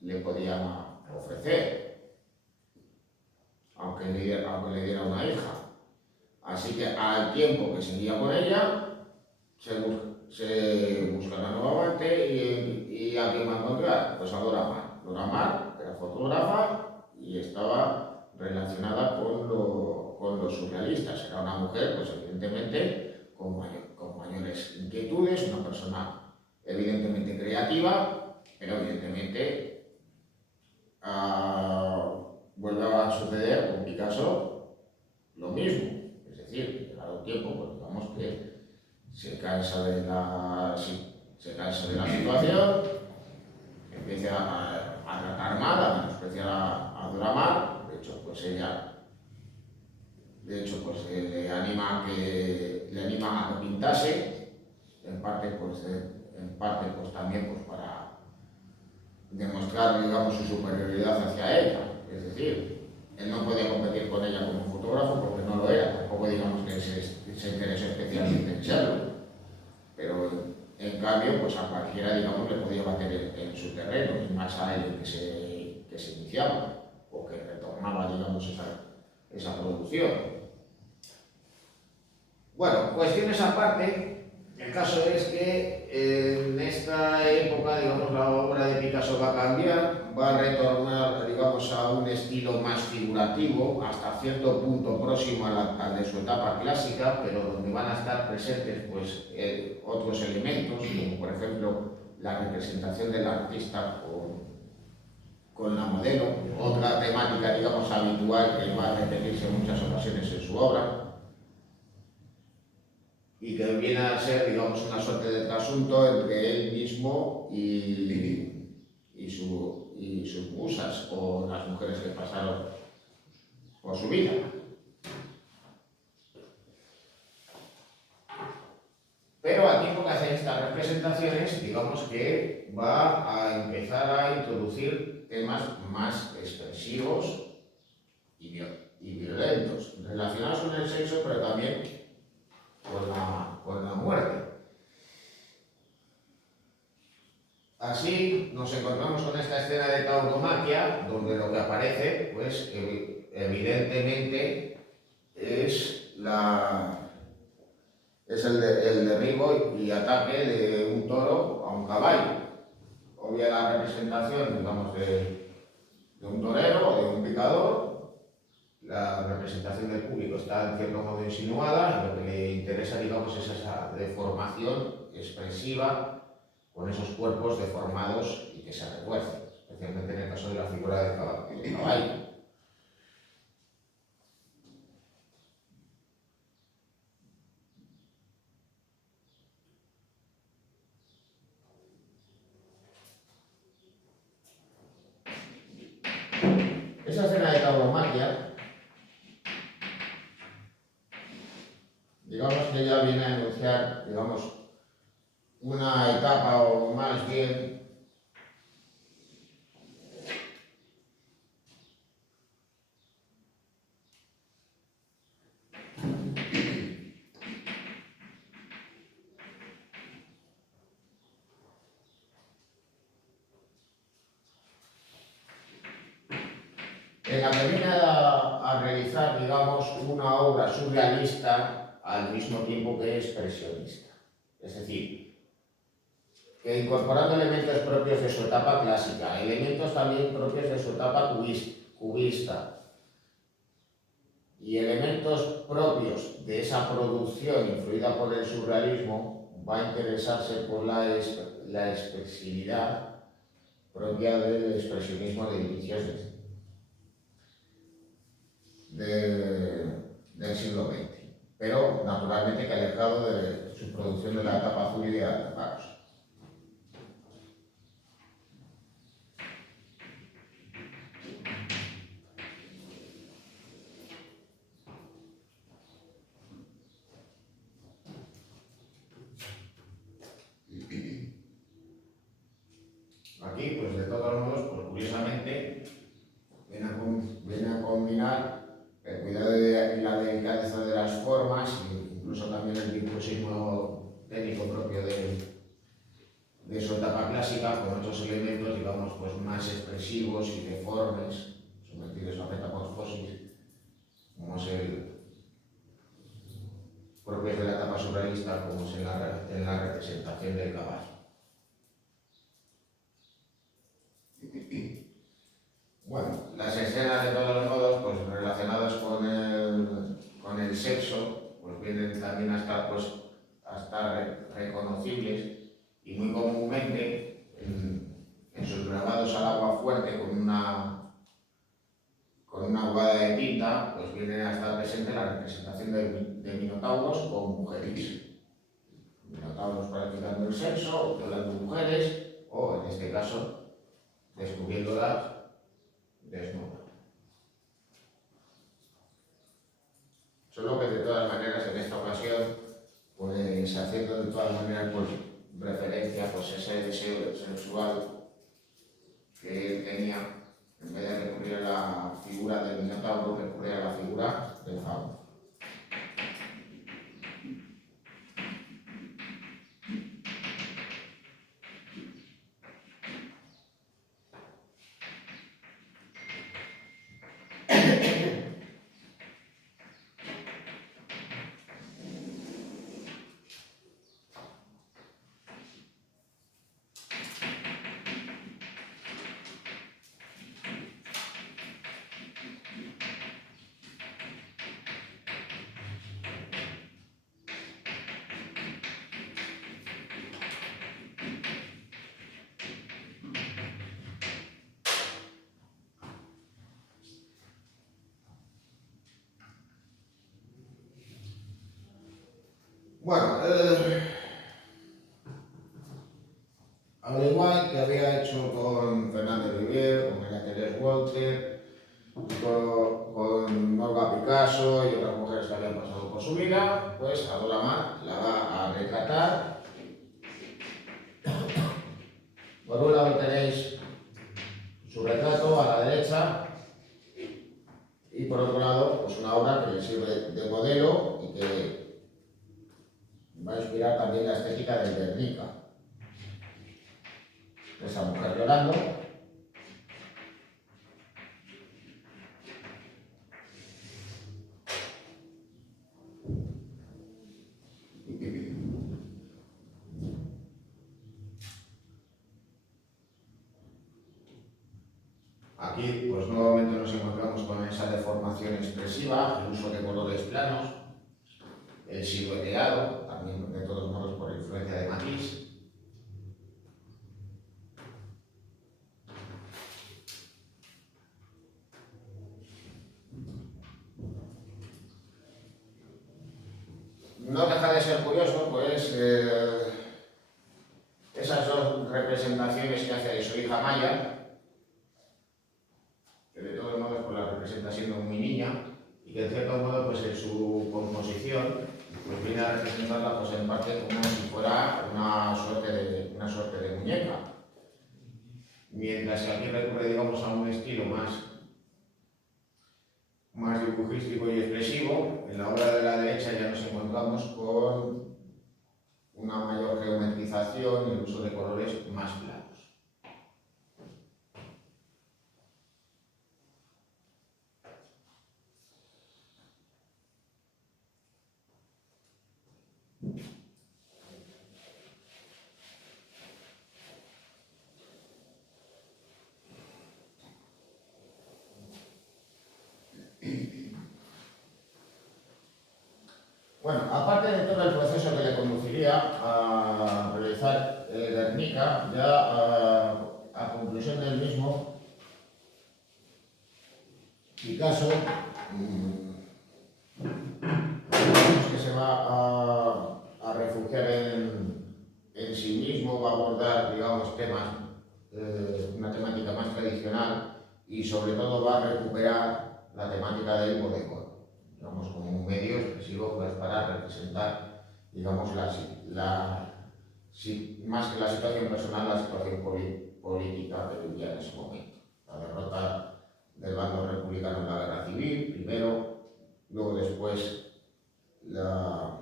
le podía ofrecer, aunque le diera una hija. Así que al tiempo que seguía con ella, se busca una nueva amante ¿Y a quién va a encontrar? Pues a Dora Maar. Dora Maar era fotógrafa y estaba relacionada con los surrealistas. Era una mujer, pues evidentemente, con mayores inquietudes, una persona evidentemente creativa, pero evidentemente vuelve a suceder con Picasso lo mismo. Es decir, llegado el tiempo, pues digamos que se cansa de la situación, empieza a tratar mal, a menospreciar a Dora Maar. De hecho, pues le anima a que pintase, en parte pues también pues para demostrar, digamos, su superioridad hacia ella. Es decir, él no podía competir con ella como fotógrafo porque no lo era, tampoco digamos que se interesó especialmente en serlo, pero en cambio pues a cualquiera, digamos, le podía bater en su terreno, y más a él que se iniciaba o que retomaba, digamos, esa producción. Bueno, cuestiones aparte, el caso es que en esta época, digamos, la obra de Picasso va a cambiar, va a retornar, digamos, a un estilo más figurativo, hasta cierto punto próximo al de su etapa clásica, pero donde van a estar presentes pues, otros elementos, como por ejemplo la representación del artista con la modelo, otra temática, digamos, habitual que va a repetirse en muchas ocasiones en su obra, y que viene a ser, digamos, una suerte de trasunto entre él mismo y sus musas, o las mujeres que pasaron por su vida. Pero al tiempo que hace estas representaciones, digamos que va a empezar a introducir temas más expresivos y violentos, relacionados con el sexo, pero también con la muerte. Así nos encontramos con esta escena de tauromaquia, donde lo que aparece, pues evidentemente, es el derribo y ataque de un toro a un caballo. Obvia la representación, digamos, de un torero o de un picador. La representación del público está en cierto modo insinuada, y lo que le interesa, digamos, es esa deformación expresiva con esos cuerpos deformados y que se retuercen, especialmente en el caso de la figura del caballo. Esa escena de tauromaquia, digamos que ya viene a anunciar, digamos, una etapa, o más bien en la que viene a realizar, digamos, una obra surrealista al mismo tiempo que expresionista. Es decir, que incorporando elementos propios de su etapa clásica, elementos también propios de su etapa cubista, y elementos propios de esa producción influida por el surrealismo, va a interesarse por la expresividad propia del expresionismo de inicios del siglo XX, pero naturalmente que alejado de su producción de la etapa azul y de Alfaros. Aquí, pues de todos modos, pues curiosamente, viene a combinar el cuidado y la delicadeza de las formas, e incluso también el virtuosismo técnico propio de su etapa clásica, con otros elementos, digamos, pues más expresivos y deformes, sometidos a metamorfosis, como es propios de la etapa surrealista, como es en la representación del caballo. sexo, pues vienen también a estar, pues, reconocibles, y muy comúnmente en sus grabados al agua fuerte con una aguada de tinta, pues viene a estar presente la representación de minotauros con mujeres. Minotauros practicando el sexo, violando mujeres, o en este caso, descubriéndolas desnudas. Solo que de todas maneras en esta ocasión, pues haciendo de todas maneras pues, referencia pues, ese deseo sexual que él tenía, en vez de recurrir a la figura del minotauro, recurría a la figura del fauno. Bueno, al igual que había hecho con Fernando Rivière, con María Teresa Walter, con Olga Picasso y otras mujeres que habían pasado por su vida, pues Adora Maar la va a retratar. Por un lado tenéis su retrato a la derecha y por otro lado pues una obra que le sirve de modelo y que va a inspirar también la estética del Guernica. Esa mujer llorando. Aquí pues nuevamente nos encontramos con esa deformación expresiva, el uso de colores planos, el silueteado, también de todos modos por influencia de Matisse. No deja de ser curioso, pues, esas dos representaciones que hace de su hija Maya, que de todos modos pues, la representa siendo muy niña, y que en cierto modo pues, en su composición pues, viene a representarla pues, en parte como si fuera una suerte de muñeca. Mientras que aquí recurre, digamos, a un estilo más dibujístico y expresivo, en la obra de la derecha ya nos encontramos con una mayor geometrización y el uso de colores más planos. Bueno, aparte de todo el proceso que le conduciría a realizar el Guernica, ya a conclusión del mismo, Picasso digamos que se va a refugiar en sí mismo, va a abordar, digamos, temas, una temática más tradicional y sobre todo va a recuperar la temática del bodegón, digamos, como un medio expresivo pues, para representar, digamos, más que la situación personal, la situación política que vivía en ese momento. La derrota del bando republicano en la guerra civil, primero, luego después la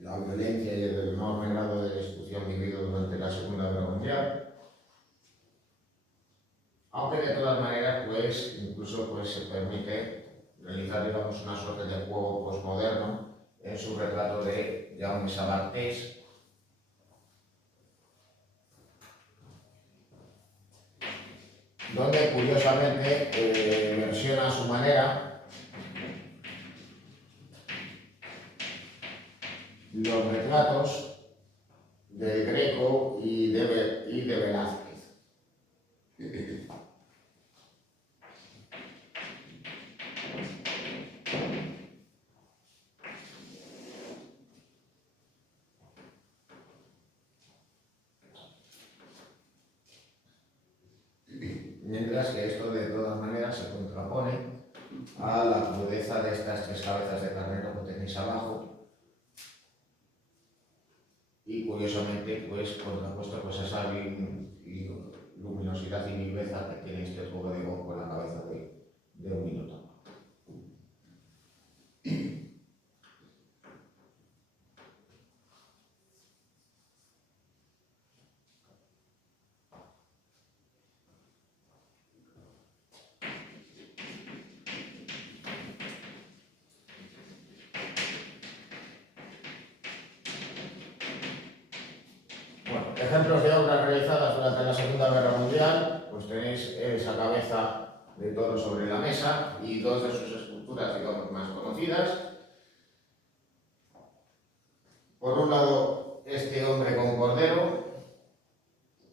violencia y el enorme grado de destrucción vivido durante la Segunda Guerra Mundial. Aunque de todas maneras, pues, incluso pues, se permite realizar, digamos, una suerte de juego posmoderno en su retrato de Jaume Sabartés, donde curiosamente versiona a su manera los retratos del Greco y de Velázquez. Mientras que esto de todas maneras se contrapone a la crudeza de estas tres cabezas de carnero que tenéis abajo y curiosamente pues contrapuesto pues a esa luminosidad y viveza que tiene este juego de Gog con la cabeza de un minuto. Ejemplos de obras realizadas durante la Segunda Guerra Mundial, pues tenéis esa cabeza de toro sobre la mesa y dos de sus esculturas, digamos, más conocidas. Por un lado, este hombre con cordero,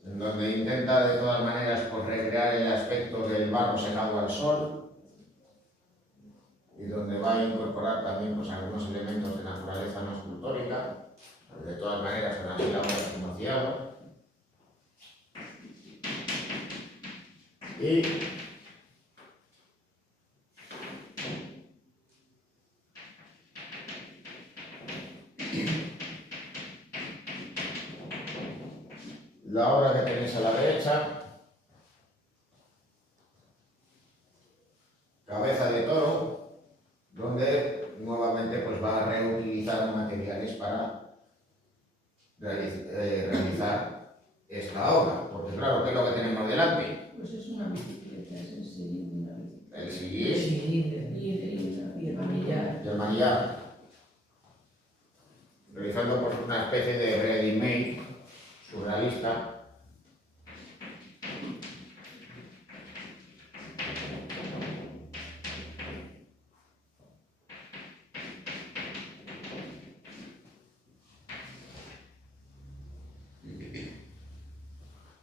en donde intenta de todas maneras pues, recrear el aspecto del barro secado al sol y donde va a incorporar también pues, algunos elementos de naturaleza no escultórica. De todas maneras, son así la obra como hacía. Y la obra que tenéis a la derecha, cabeza de toro, donde nuevamente pues, va a reutilizar materiales para realizar esta obra. Porque claro, ¿qué es lo que tenemos delante? Pues es una bicicleta, es el sillín de una bicicleta. El sillín. El sillín y el manillar. Y el manillar. Realizando pues, una especie de ready-made surrealista.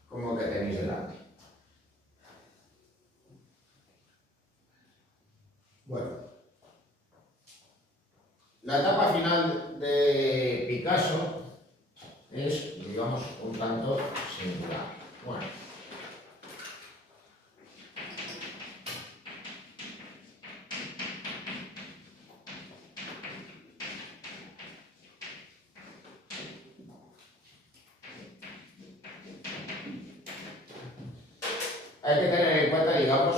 Como que tenéis delante. Bueno, la etapa final de Picasso es, digamos, un tanto singular. Bueno, hay que tener en cuenta, digamos,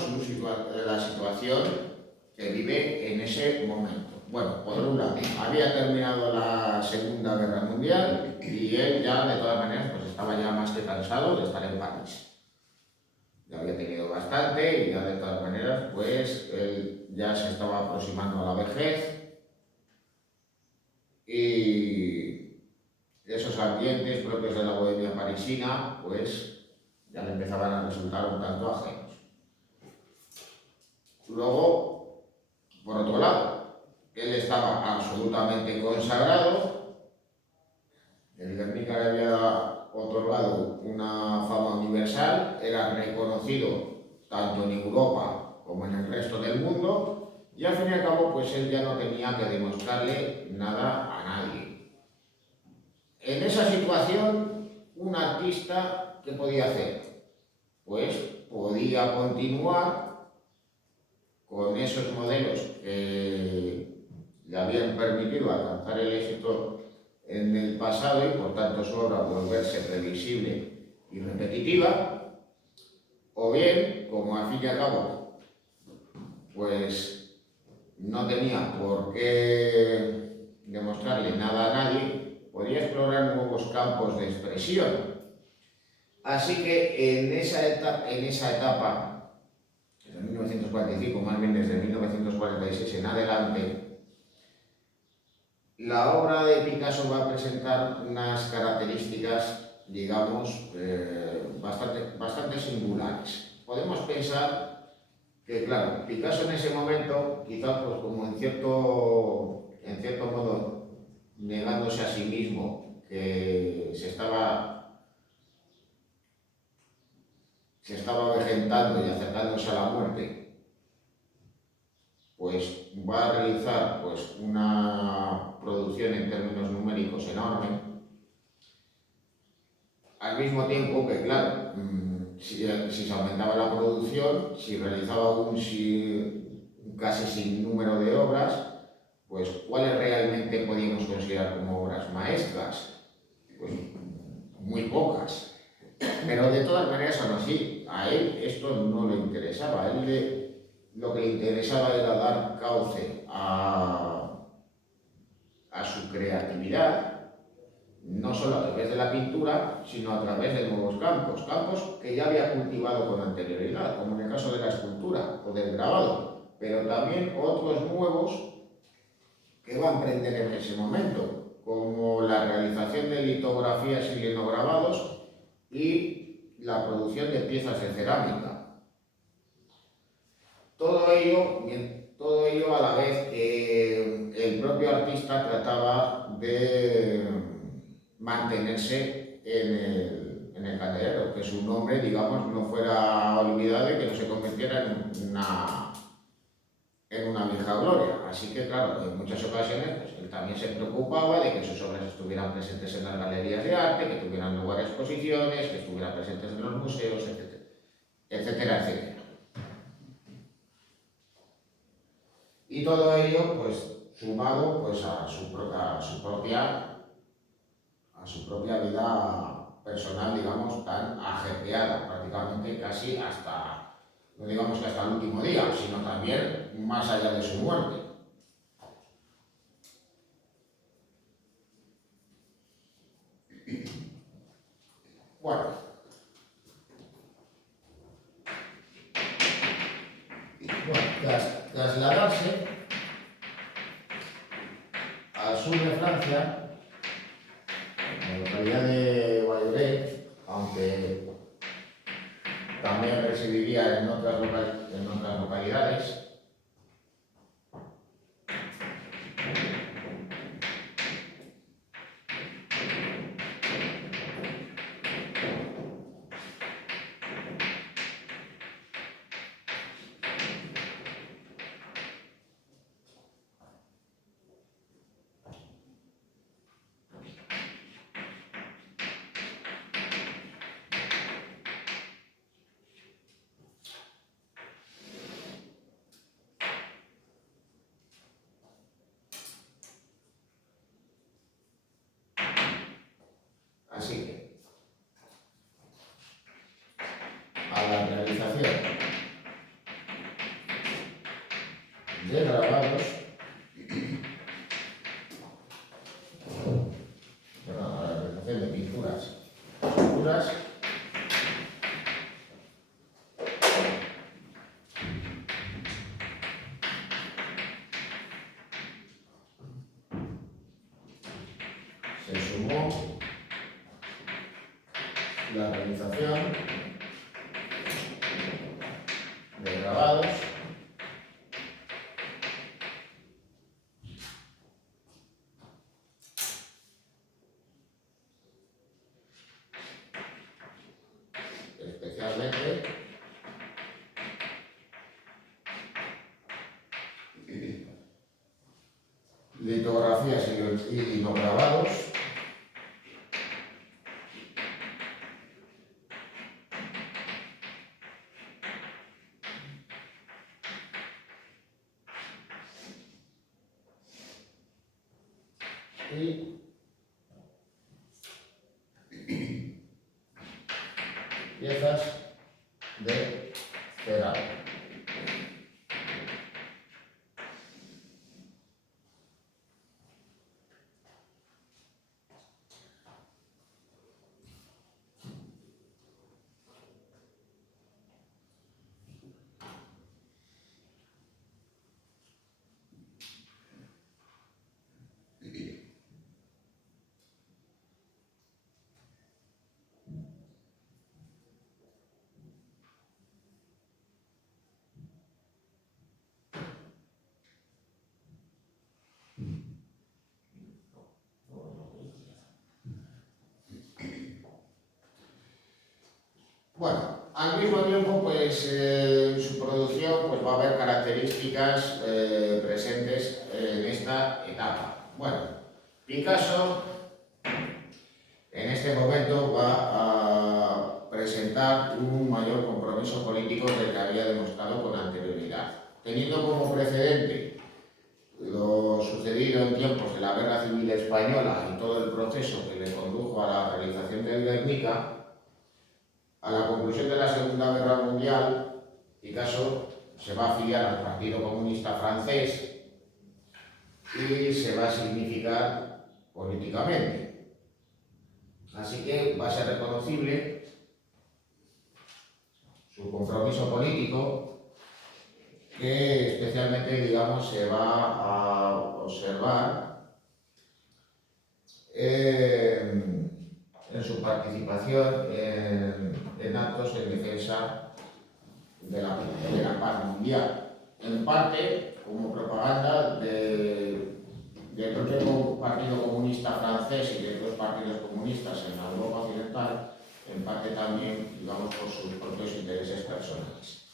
la situación que vive en ese momento. Bueno, por un lado, había terminado la Segunda Guerra Mundial y él ya, de todas maneras, pues estaba ya más que cansado de estar en París. Ya había tenido bastante y ya de todas maneras, pues él ya se estaba aproximando a la vejez y esos ambientes propios de la bohemia parisina, pues ya le empezaban a resultar un tanto ajenos. Luego, por otro lado, él estaba absolutamente consagrado, el Guernica le había otorgado una fama universal, era reconocido tanto en Europa como en el resto del mundo, y al fin y al cabo, pues él ya no tenía que demostrarle nada a nadie. En esa situación, un artista, ¿qué podía hacer? Pues podía continuar con esos modelos que le habían permitido alcanzar el éxito en el pasado y por tanto su obra volverse previsible y repetitiva, o bien, como al fin y al cabo, pues no tenía por qué demostrarle nada a nadie, podía explorar nuevos campos de expresión. Así que en esa etapa, desde 1945, más bien desde 1946 en adelante, la obra de Picasso va a presentar unas características, digamos, bastante singulares. Podemos pensar que, claro, Picasso en ese momento, quizás pues como en cierto modo, negándose a sí mismo que se estaba vejentando y acercándose a la muerte, pues va a realizar pues una producción en términos numéricos enorme, al mismo tiempo que, claro, si se aumentaba la producción, si realizaba un casi sin número de obras, pues ¿cuáles realmente podíamos considerar como obras maestras? Pues muy pocas. Pero de todas maneras, aún así, a él esto no le interesaba. A él lo que le interesaba era dar cauce a su creatividad, no solo a través de la pintura, sino a través de nuevos campos, campos que ya había cultivado con anterioridad, como en el caso de la escultura o del grabado, pero también otros nuevos que va a emprender en ese momento, como la realización de litografías y linograbados y la producción de piezas de cerámica. Todo ello a la vez que el propio artista trataba de mantenerse en el candelero, que su nombre, digamos, no fuera olvidado y que no se convirtiera en una vieja gloria. Así que, claro, en muchas ocasiones pues, él también se preocupaba de que sus obras estuvieran presentes en las galerías de arte, que tuvieran lugar exposiciones, que estuvieran presentes en los museos, etcétera, etcétera, etcétera. Y todo ello, pues, sumado pues, a su propia vida personal, digamos, tan ajetreada, prácticamente casi hasta, no digamos que hasta el último día, sino también más allá de su muerte. Bueno, tras trasladarse al sur de Francia, en la localidad de Valladolid, aunque también residiría en otras localidades, así que a la realización de grabados, perdón, a la realización de pinturas, esculturas, se sumó la realización de grabados especialmente litografías y linograbados y piezas de cerámica. mismo tiempo, pues en su producción pues, va a haber características presentes en esta etapa. Bueno, Picasso en este momento va a presentar un mayor compromiso político del que había demostrado con anterioridad, teniendo como precedente lo sucedido en tiempos de la Guerra Civil Española y todo el proceso que le condujo a la realización del Guernica. A la conclusión de la Segunda Guerra Mundial, Picasso se va a afiliar al Partido Comunista Francés y se va a significar políticamente. Así que va a ser reconocible su compromiso político, que especialmente, digamos, se va a observar en su participación en actos en defensa de la paz mundial, en parte como propaganda del propio Partido Comunista Francés y de otros partidos comunistas en la Europa Occidental, en parte también, digamos, por sus propios intereses personales.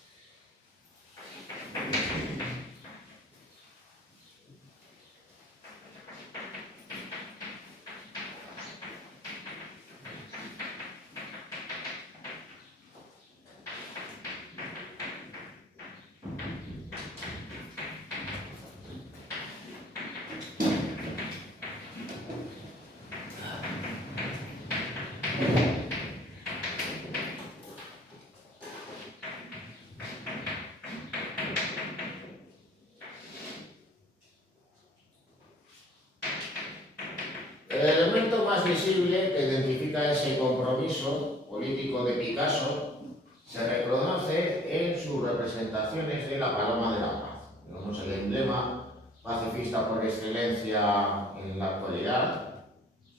El elemento más visible que identifica ese compromiso político de Picasso se reconoce en sus representaciones de la Paloma de la Paz. Digamos, el emblema pacifista por excelencia en la actualidad,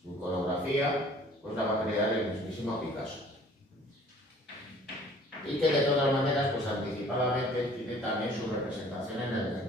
su iconografía, pues la va a crear el mismísimo Picasso. Y que de todas maneras, pues anticipadamente tiene también su representación en el Guernica.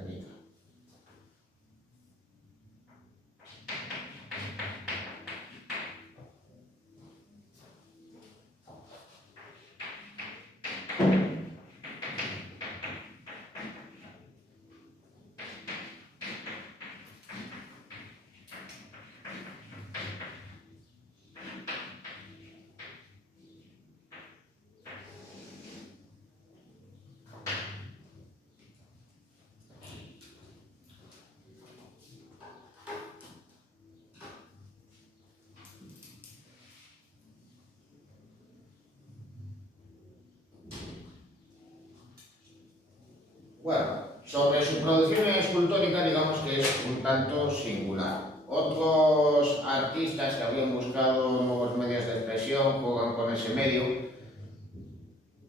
Bueno, sobre su producción escultórica, digamos que es un tanto singular. Otros artistas que habían buscado nuevos medios de expresión juegan con ese medio,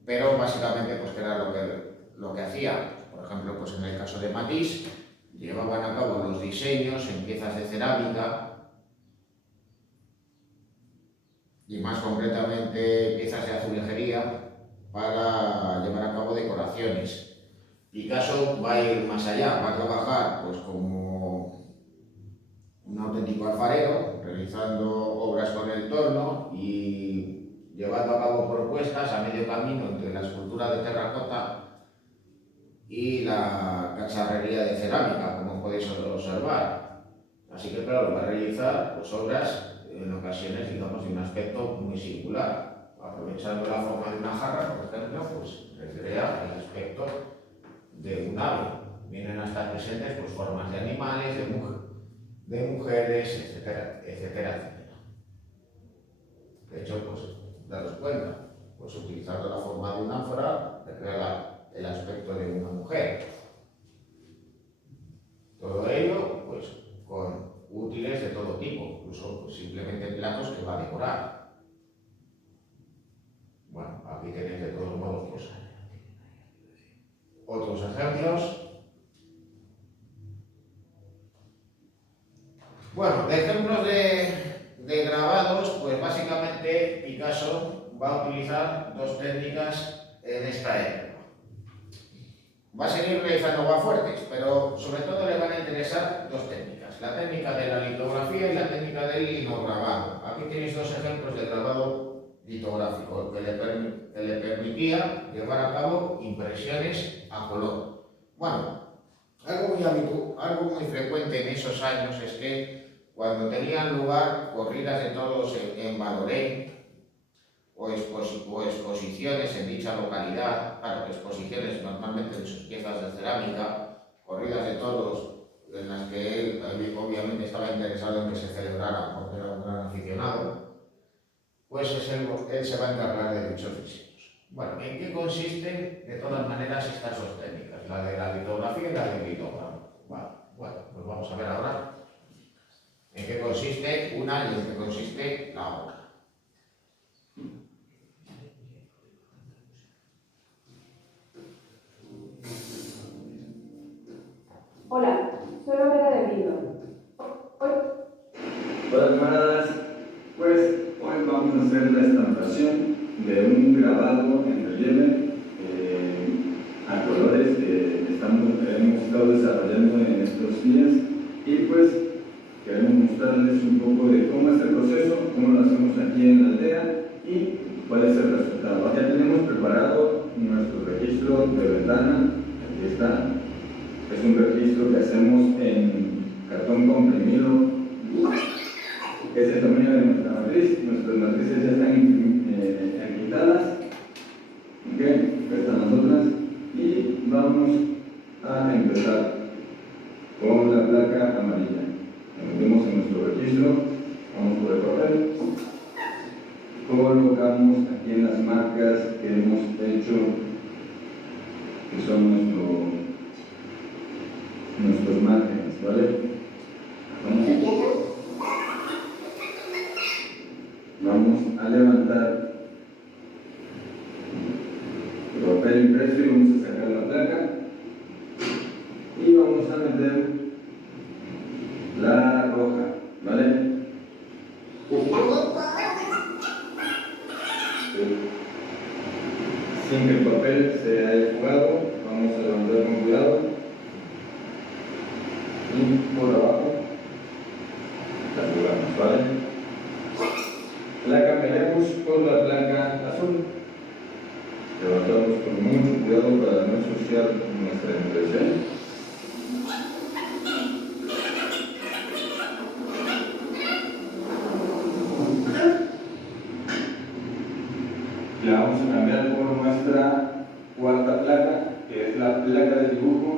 pero básicamente pues que era lo que hacía. Por ejemplo, pues en el caso de Matisse, llevaban a cabo los diseños en piezas de cerámica y más concretamente piezas de azulejería para llevar a cabo decoraciones. Picasso va a ir más allá, va a trabajar pues como un auténtico alfarero, realizando obras con el torno y llevando a cabo propuestas a medio camino entre la escultura de terracota y la cacharrería de cerámica, como podéis observar. Así que claro, va a realizar pues, obras en ocasiones, digamos, de un aspecto muy singular. Aprovechando la forma de una jarra, por ejemplo, pues recrea el aspecto de un ave. Vienen a estar presentes pues, formas de animales, de mujeres, etcétera, etcétera, etcétera. De hecho, pues, daros cuenta, pues utilizando la forma de un ánfora, recrea el aspecto de una mujer. Todo ello, pues, con útiles de todo tipo, incluso pues, simplemente platos que va a decorar. Bueno, aquí tenéis de todos modos pues, otros ejemplos. Bueno, de ejemplos de grabados, pues básicamente Picasso va a utilizar dos técnicas en esta época. Va a seguir realizando aguafuertes, pero sobre todo le van a interesar dos técnicas: la técnica de la litografía y la técnica del linograbado. Aquí tenéis dos ejemplos de grabado litográfico que le permitía llevar a cabo impresiones a color. Bueno, algo muy frecuente en esos años es que cuando tenían lugar corridas de toros en Valoré o exposiciones en dicha localidad, claro, exposiciones normalmente en sus piezas de cerámica, corridas de toros en las que él obviamente estaba interesado en que se celebraran porque era un gran aficionado, pues él se va a encargar de dichos diseños. Bueno, ¿en qué consisten de todas maneras estas dos técnicas? La de la litografía y la del litógrafo. Bueno, pues vamos a ver ahora en qué consiste una y en qué consiste la otra. Hola, soy Lorena de Brito. Hola camaradas, pues hoy vamos a hacer la estampación de un grabado en relieve a colores que hemos estado desarrollando en estos días y pues queremos mostrarles un poco de cómo es el proceso, cómo lo hacemos aquí en la aldea y cuál es el resultado. Ya tenemos preparado nuestro registro de ventana, aquí está. Es un registro que hacemos en cartón comprimido. Es el tamaño de nuestra matriz. Nuestras matrices ya están enquintadas. Ok, acá están las otras. Y vamos a empezar con la placa amarilla. La metemos en nuestro registro. Vamos por el papel. Colocamos aquí en las marcas que hemos hecho, que son nuestros márgenes, ¿vale? Vamos a levantar el papel impreso y vamos a sacar la placa y vamos a meter la roja, ¿vale? Sin que el papel se haya jugado, vamos a levantar con cuidado y por abajo la jugamos, ¿vale? La cambiaremos por la placa azul. Levantamos con mucho cuidado para no ensuciar nuestra impresión. La vamos a cambiar por nuestra cuarta placa, que es la placa de dibujo.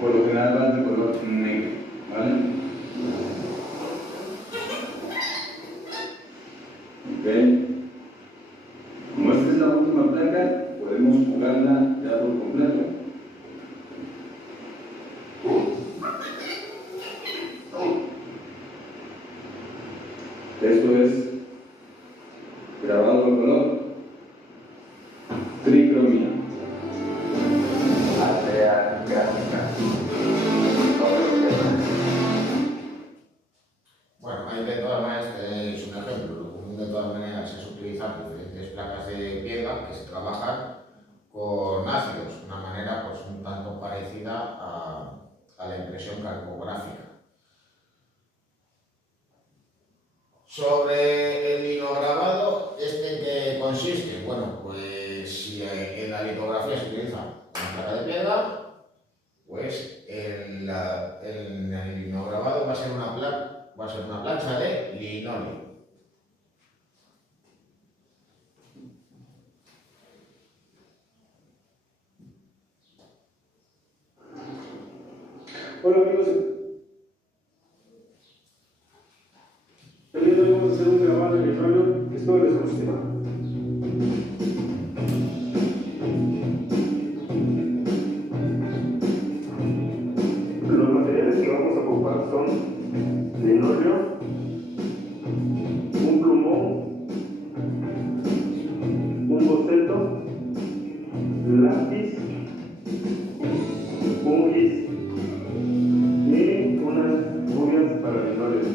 Por lo general va de color negro, ¿vale? Ok. Como esta es la última placa, podemos jugarla ya por completo. Esto es grabado a color, tricromía. Aldea gráfica. Bueno, ahí de todas maneras tenéis un ejemplo. De todas maneras es utilizar diferentes placas de piedra que se trabajan con ácidos, una manera pues un tanto parecida a la impresión calcográfica. Sobre el linograbado, ¿este en qué consiste? Bueno, pues si en la litografía se utiliza una placa de piedra, pues en el linograbado va a ser una plancha de linóleo. Hola amigos, el día de hoy vamos a hacer un grabado en linóleo que espero les guste. Los materiales que vamos a ocupar son linóleo, un plumón, un boceto, lápiz, un gis y unas guías para linóleo.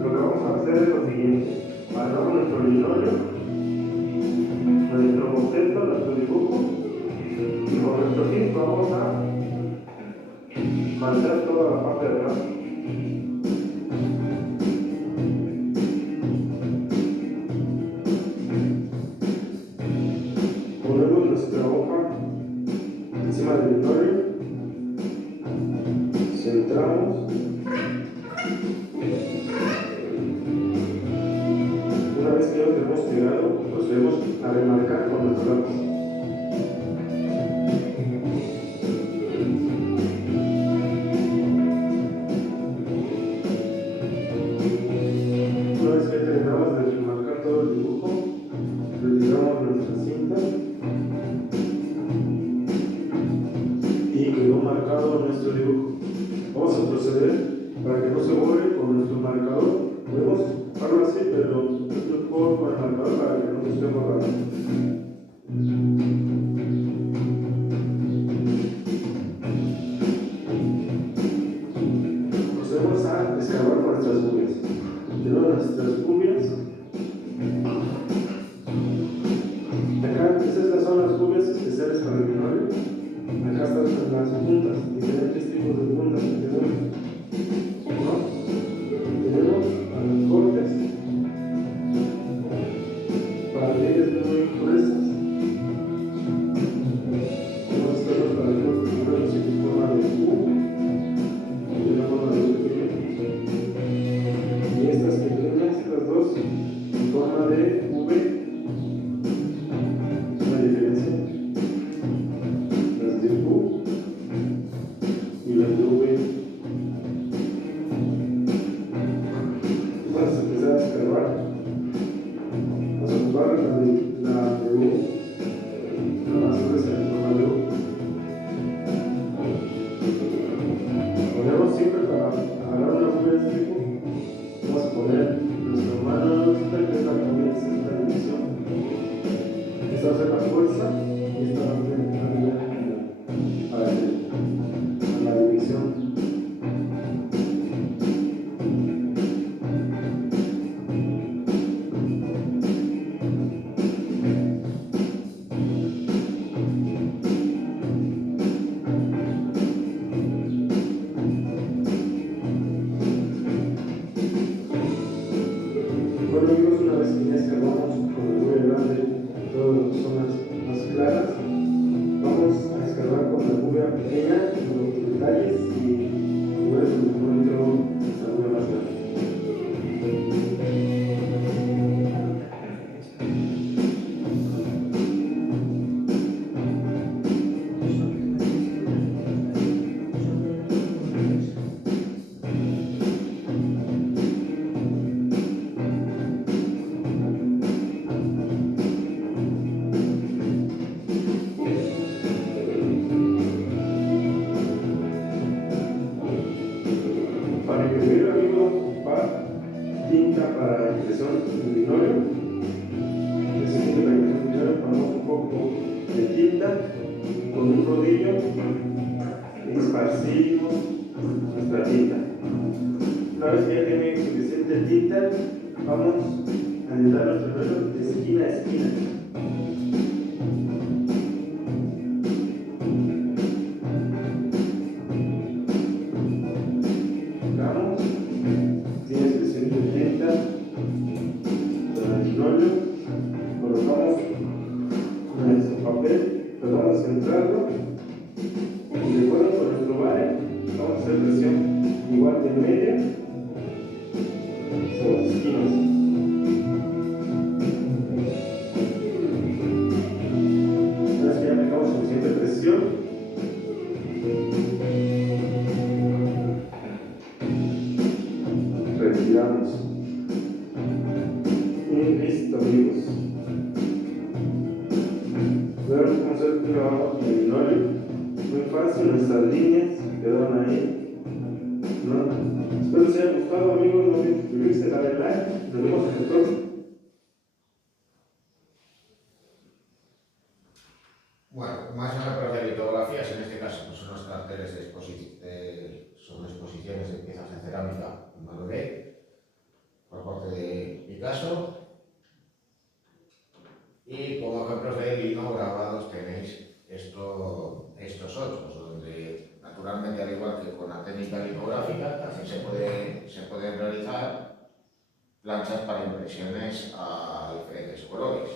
Lo que vamos a hacer es lo siguiente: agarramos nuestro linóleo, nuestro boceto, nuestro dibujo, y con nuestro gis vamos a manchar toda la parte de atrás. centramos. Una vez que lo tenemos pegado, procedemos a remarcar con nuestro lápiz. Una vez que terminamos de remarcar todo el dibujo, retiramos nuestra cinta y quedó marcado nuestro dibujo. Vamos a proceder para que no se borre con nuestro marcador. Podemos hacerlo así, pero es mejor con el marcador para que no se esté borrando. Procedemos a escarbar con nuestras cubias. Tenemos nuestras cubias. Acá, estas son las cubias especiales para el linóleo. Acá están las puntas, diferentes tipos de puntas que tenemos. ¿No? Tenemos a los cortes, paralelas muy gruesas. Tenemos estos para cortes gruesos en forma de U y en forma de V. Y estas pequeñas, estas dos, en forma de V. Una diferencia. Las de U y las de V. Vamos a empezar a escarbar. Vamos a ocupar la de U, la más gruesa en forma de U. Ponemos siempre para agarrar una cubia de este tipo. Vamos a poner nuestra mano, que es la cabeza, esta división. Esta va a ser la fuerza y esta va a ser la división. Bueno amigos, una vez que ya escarbamos con el cubia grande todas las zonas más claras, vamos a escarbar con la cubia pequeña los detalles y lugares donde no entró esta cubia más grande. Para imprimir, amigos, ocupar tinta para impresión en linóleo. Necesito la impresión en linóleo, ponemos un poco de tinta con un rodillo y esparcimos nuestra tinta. Una vez que ya tiene suficiente tinta, vamos a editar nuestro linóleo de esquina a esquina. Tiene suficiente tinta para el linóleo, colocamos nuestro papel, tratamos de centrarlo y de acuerdo con nuestro vale vamos a hacer presión igual de media sobre las esquinas. Una vez que ya aplicamos suficiente presión, retiramos. Y listo amigos. Ahora vamos a hacer un trabajo en el linóleo. Muy fácil, nuestras líneas quedaron ahí, ¿no? Espero les haya gustado amigos, no olviden suscribirse, darle like. Nos vemos en el próximo. Bueno, más ejemplos de litografías, en este caso pues son los carteles son exposiciones de piezas de cerámica en Madrid por parte de Picasso. Y como ejemplos de lino grabados tenéis estos otros, donde naturalmente, al igual que con la técnica litográfica, también se pueden realizar planchas para impresiones a diferentes colores.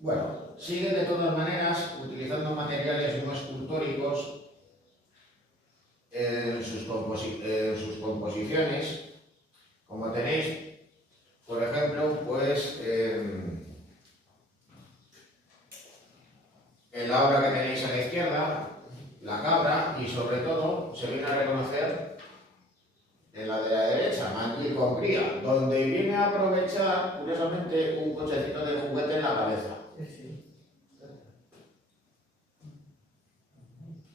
Bueno, sigue de todas maneras utilizando materiales no escultóricos en sus composiciones, como tenéis, por ejemplo, pues en la obra que tenéis a la izquierda, la cabra, y sobre todo se viene a reconocer en la de la derecha, Mandil con cría, donde viene a aprovechar, curiosamente, un cochecito de juguete en la cabeza.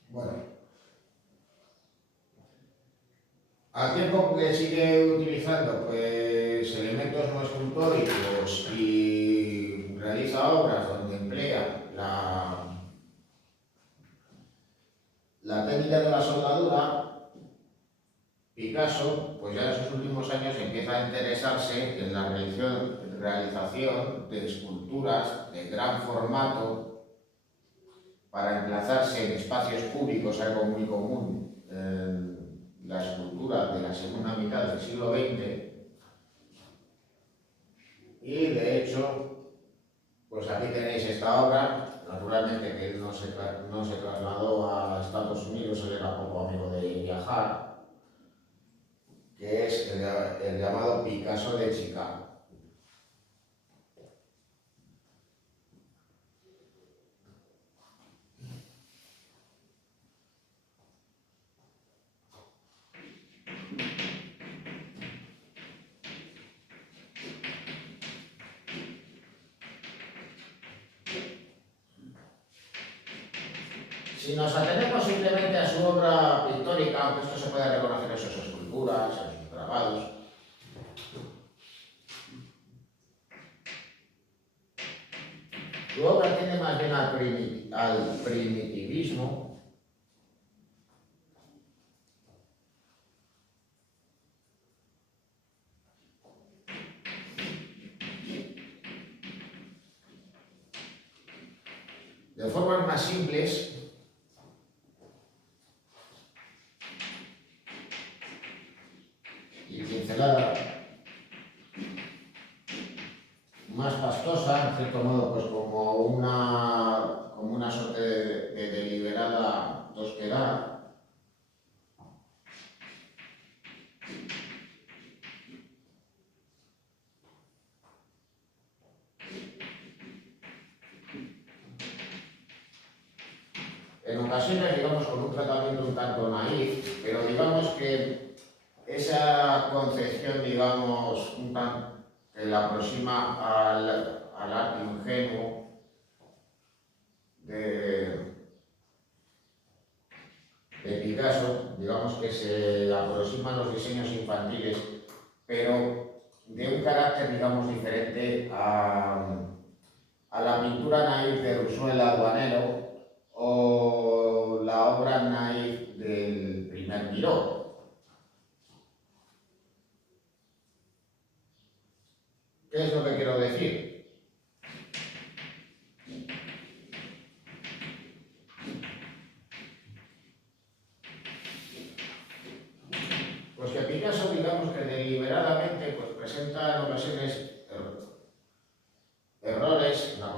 Bueno, al tiempo que sigue utilizando pues elementos no escultóricos y realiza obras donde emplea la técnica de la soldadura, Picasso, pues ya en sus últimos años empieza a interesarse en la realización de esculturas de gran formato para emplazarse en espacios públicos, algo muy común en la escultura de la segunda mitad del siglo XX. Y de hecho, pues aquí tenéis esta obra. Naturalmente que él no se trasladó a Estados Unidos, él era poco amigo de viajar, que es el llamado Picasso de Chicago. Si nos atenemos simplemente a su obra pictórica, aunque esto se puede reconocer en sus esculturas, en sus grabados, su obra tiene más bien al primitivismo, de formas más simples, y pincelada más pastosa, en cierto modo, pues como una suerte de deliberada tosquedad. En ocasiones, digamos, con un tratamiento un tanto naif, pero digamos que esa concepción, digamos, que la aproxima al arte ingenuo de Picasso, digamos que se aproxima a los diseños infantiles, pero de un carácter, digamos, diferente a la pintura naif de Rousseau el Aduanero o la obra naif del primer Miró. ¿Qué es lo que quiero decir? Pues que Picasso, digamos que deliberadamente, pues presenta en ocasiones errores en la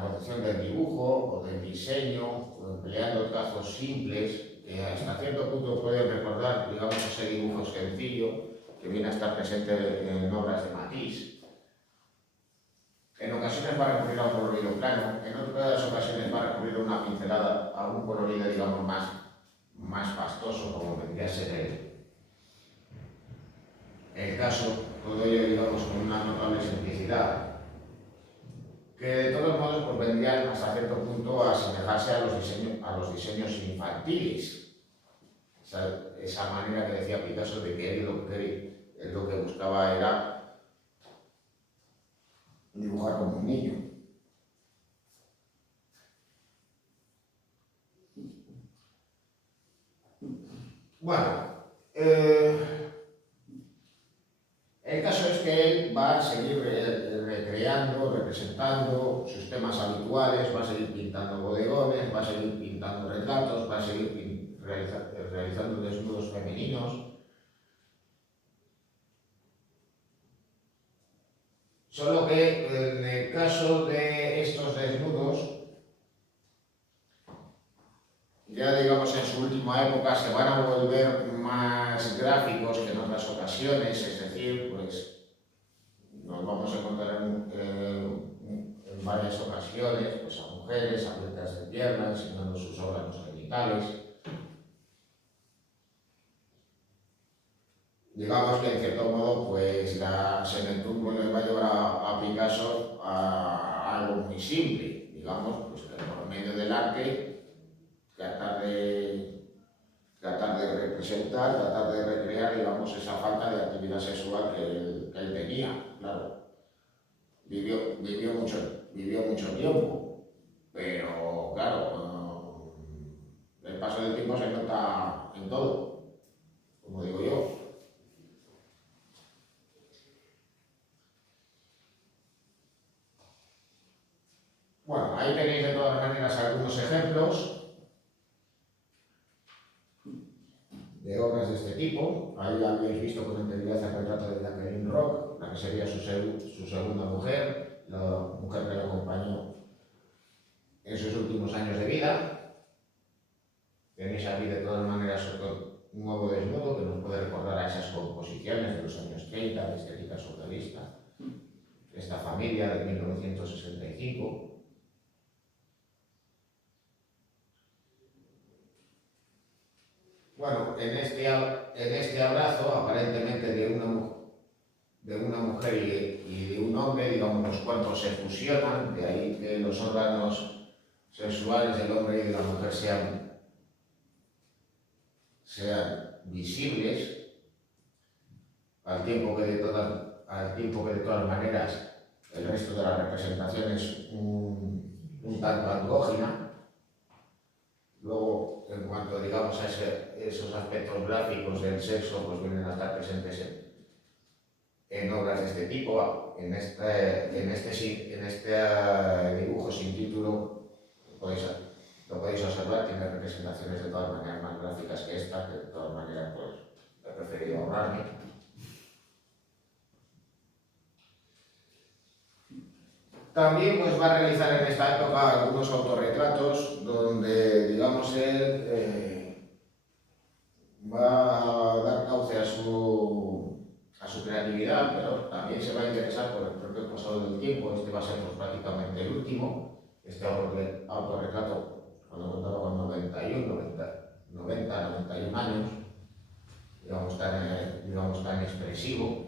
concepción del dibujo o del diseño, o empleando trazos simples, que hasta cierto punto pueden recordar, digamos, ese dibujo sencillo que viene a estar presente en obras de Matisse. En ocasiones va a recurrir a un colorido plano, en otras ocasiones va a recurrir a una pincelada, a un colorido, digamos, más pastoso, como vendría a ser el caso, todo ello, digamos, con una notable simplicidad, que de todos modos pues, vendrían hasta cierto punto a asemejarse a los diseños infantiles. Esa manera que decía Picasso de que él lo que buscaba era dibujar como un niño. Bueno, el caso es que él va a seguir recreando, representando sus temas habituales, va a seguir pintando bodegones, va a seguir pintando retratos, va a seguir realizando desnudos femeninos. Solo que en el caso de estos desnudos ya digamos en su última época se van a volver más gráficos que en otras ocasiones, es decir, pues nos vamos a encontrar en varias ocasiones pues, a mujeres abiertas de piernas, enseñando sus órganos genitales. Digamos que en cierto modo pues la Sementum le va a llevar a Picasso a algo muy simple, digamos, pues que por medio del arte tratar de representar, tratar de recrear, digamos, esa falta de actividad sexual que él tenía, claro. Vivió mucho tiempo, pero claro, el paso del tiempo se nota en todo, como digo yo. Bueno, ahí tenéis de todas maneras algunos ejemplos de obras de este tipo. Ahí habéis visto con anterioridad el retrato de Jacqueline Rock, la que sería su segunda mujer, la mujer que lo acompañó en sus últimos años de vida. Tenéis aquí de todas maneras otro nuevo desnudo que nos puede recordar a esas composiciones de los años 30 de estética surrealista. Esta familia de 1965. Bueno, en este abrazo, aparentemente de una mujer y de un hombre, digamos, los cuerpos se fusionan, de ahí que los órganos sexuales del hombre y de la mujer sean visibles, al tiempo que de todas maneras el resto de la representación es un tanto andrógina. Luego, en cuanto digamos a esos aspectos gráficos del sexo, pues vienen a estar presentes en obras de este tipo. En este dibujo sin título lo podéis observar, tiene representaciones de todas maneras más gráficas que esta, que de todas maneras pues he preferido ahorrarme. También pues, va a realizar en esta época algunos autorretratos donde, digamos, él va a dar cauce a su creatividad, pero también se va a interesar por el propio pasado del tiempo. Este va a ser pues, prácticamente el último. Este autorretrato, cuando contaba con 91 años, digamos tan expresivo.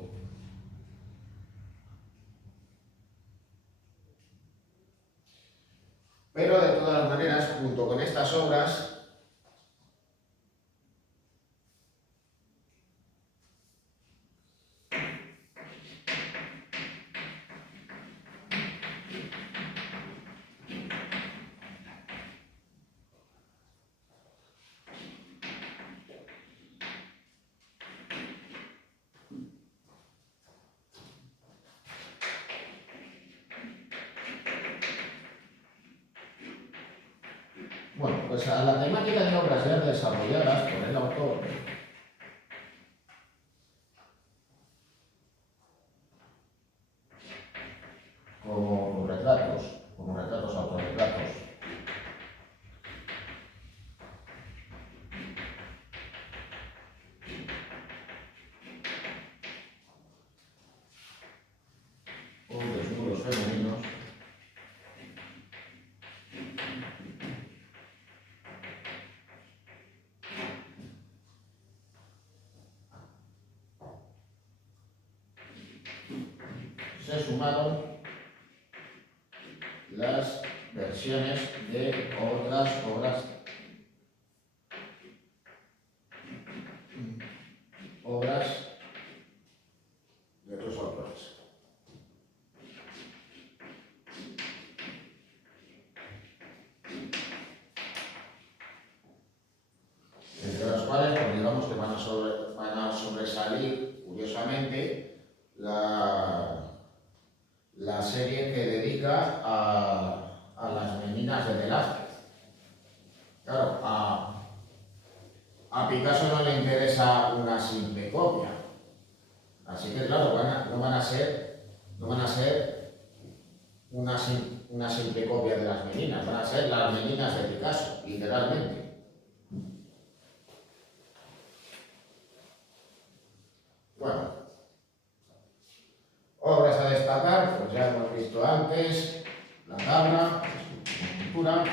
Pero de todas maneras, junto con estas obras, bueno, pues a la temática de obras ya desarrolladas por el autor, como retratos, autorretratos, o desnudos femeninos, se sumaron las versiones de otras obras de otros autores. Entre las cuales, pues, digamos que van a sobresalir, curiosamente, la serie que dedica a las meninas de Velázquez. Claro, a Picasso no le interesa una simple copia. Así que, claro, no van a ser una simple copia de las meninas, van a ser las meninas de Picasso, literalmente. Bueno, obras a destacar, pues ya hemos visto antes, la tabla, escultura,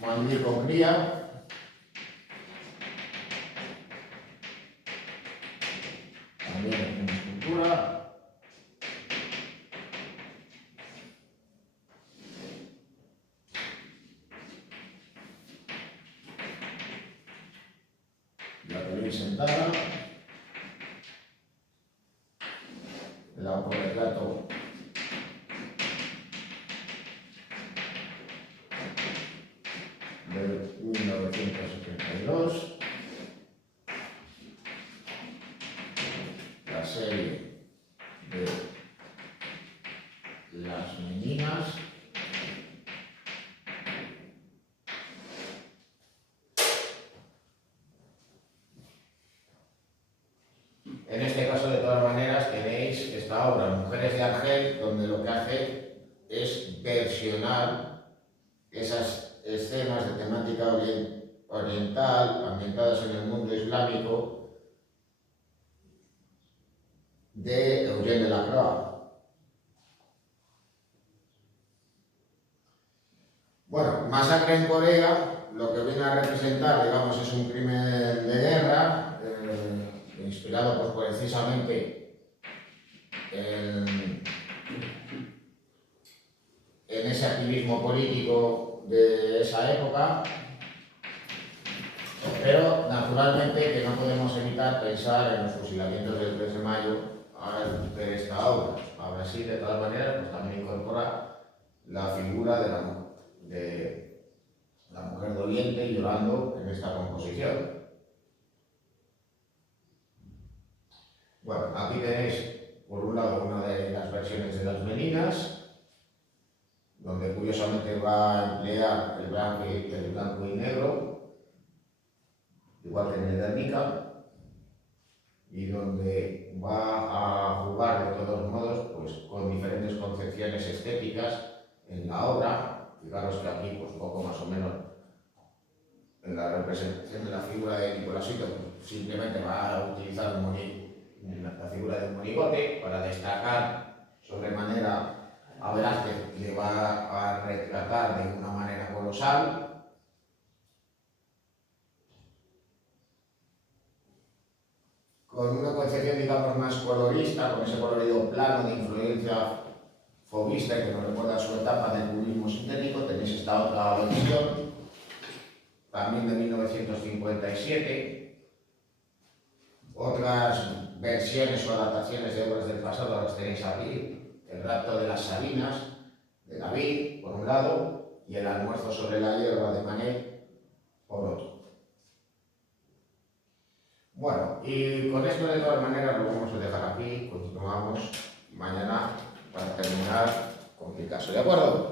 mandil con cría, también es una escultura. La tenéis sentada, el autorretrato de 1972, la serie de las meninas, en este caso de todas maneras tenéis esta obra Mujeres de Argel, donde lo que hace es versionar esas escenas de temática oriental ambientadas en el mundo islámico de Eugène Delacroix. Bueno, Masacre en Corea, lo que viene a representar, digamos, es un crimen de guerra, inspirado pues, precisamente en ese activismo político de esa época, pero naturalmente que no podemos evitar pensar en los fusilamientos del 3 de mayo al ver esta obra. Ahora sí, de todas maneras, pues también incorpora la figura de la mujer doliente llorando en esta composición. Bueno, aquí tenéis por un lado una de las versiones de las meninas, donde curiosamente va a emplear el blanco y negro, igual que en el Guernica, y donde va a jugar de todos modos pues, con diferentes concepciones estéticas en la obra. Fijaros que aquí, pues poco más o menos, en la representación de la figura de Nicolásito, pues, simplemente va a utilizar la figura de un monigote para destacar sobremanera a Velázquez, le va a retratar de una manera colosal. Con una concepción, digamos, más colorista, con ese colorido plano de influencia fauvista que nos recuerda a su etapa del cubismo sintético. Tenéis esta otra versión, también de 1957. Otras versiones o adaptaciones de obras del pasado las tenéis aquí. El rapto de las Sabinas, de David, por un lado, y el almuerzo sobre la hierba de Manet, por otro. Bueno, y con esto de todas maneras lo vamos a dejar aquí, continuamos mañana para terminar con Picasso, ¿de acuerdo?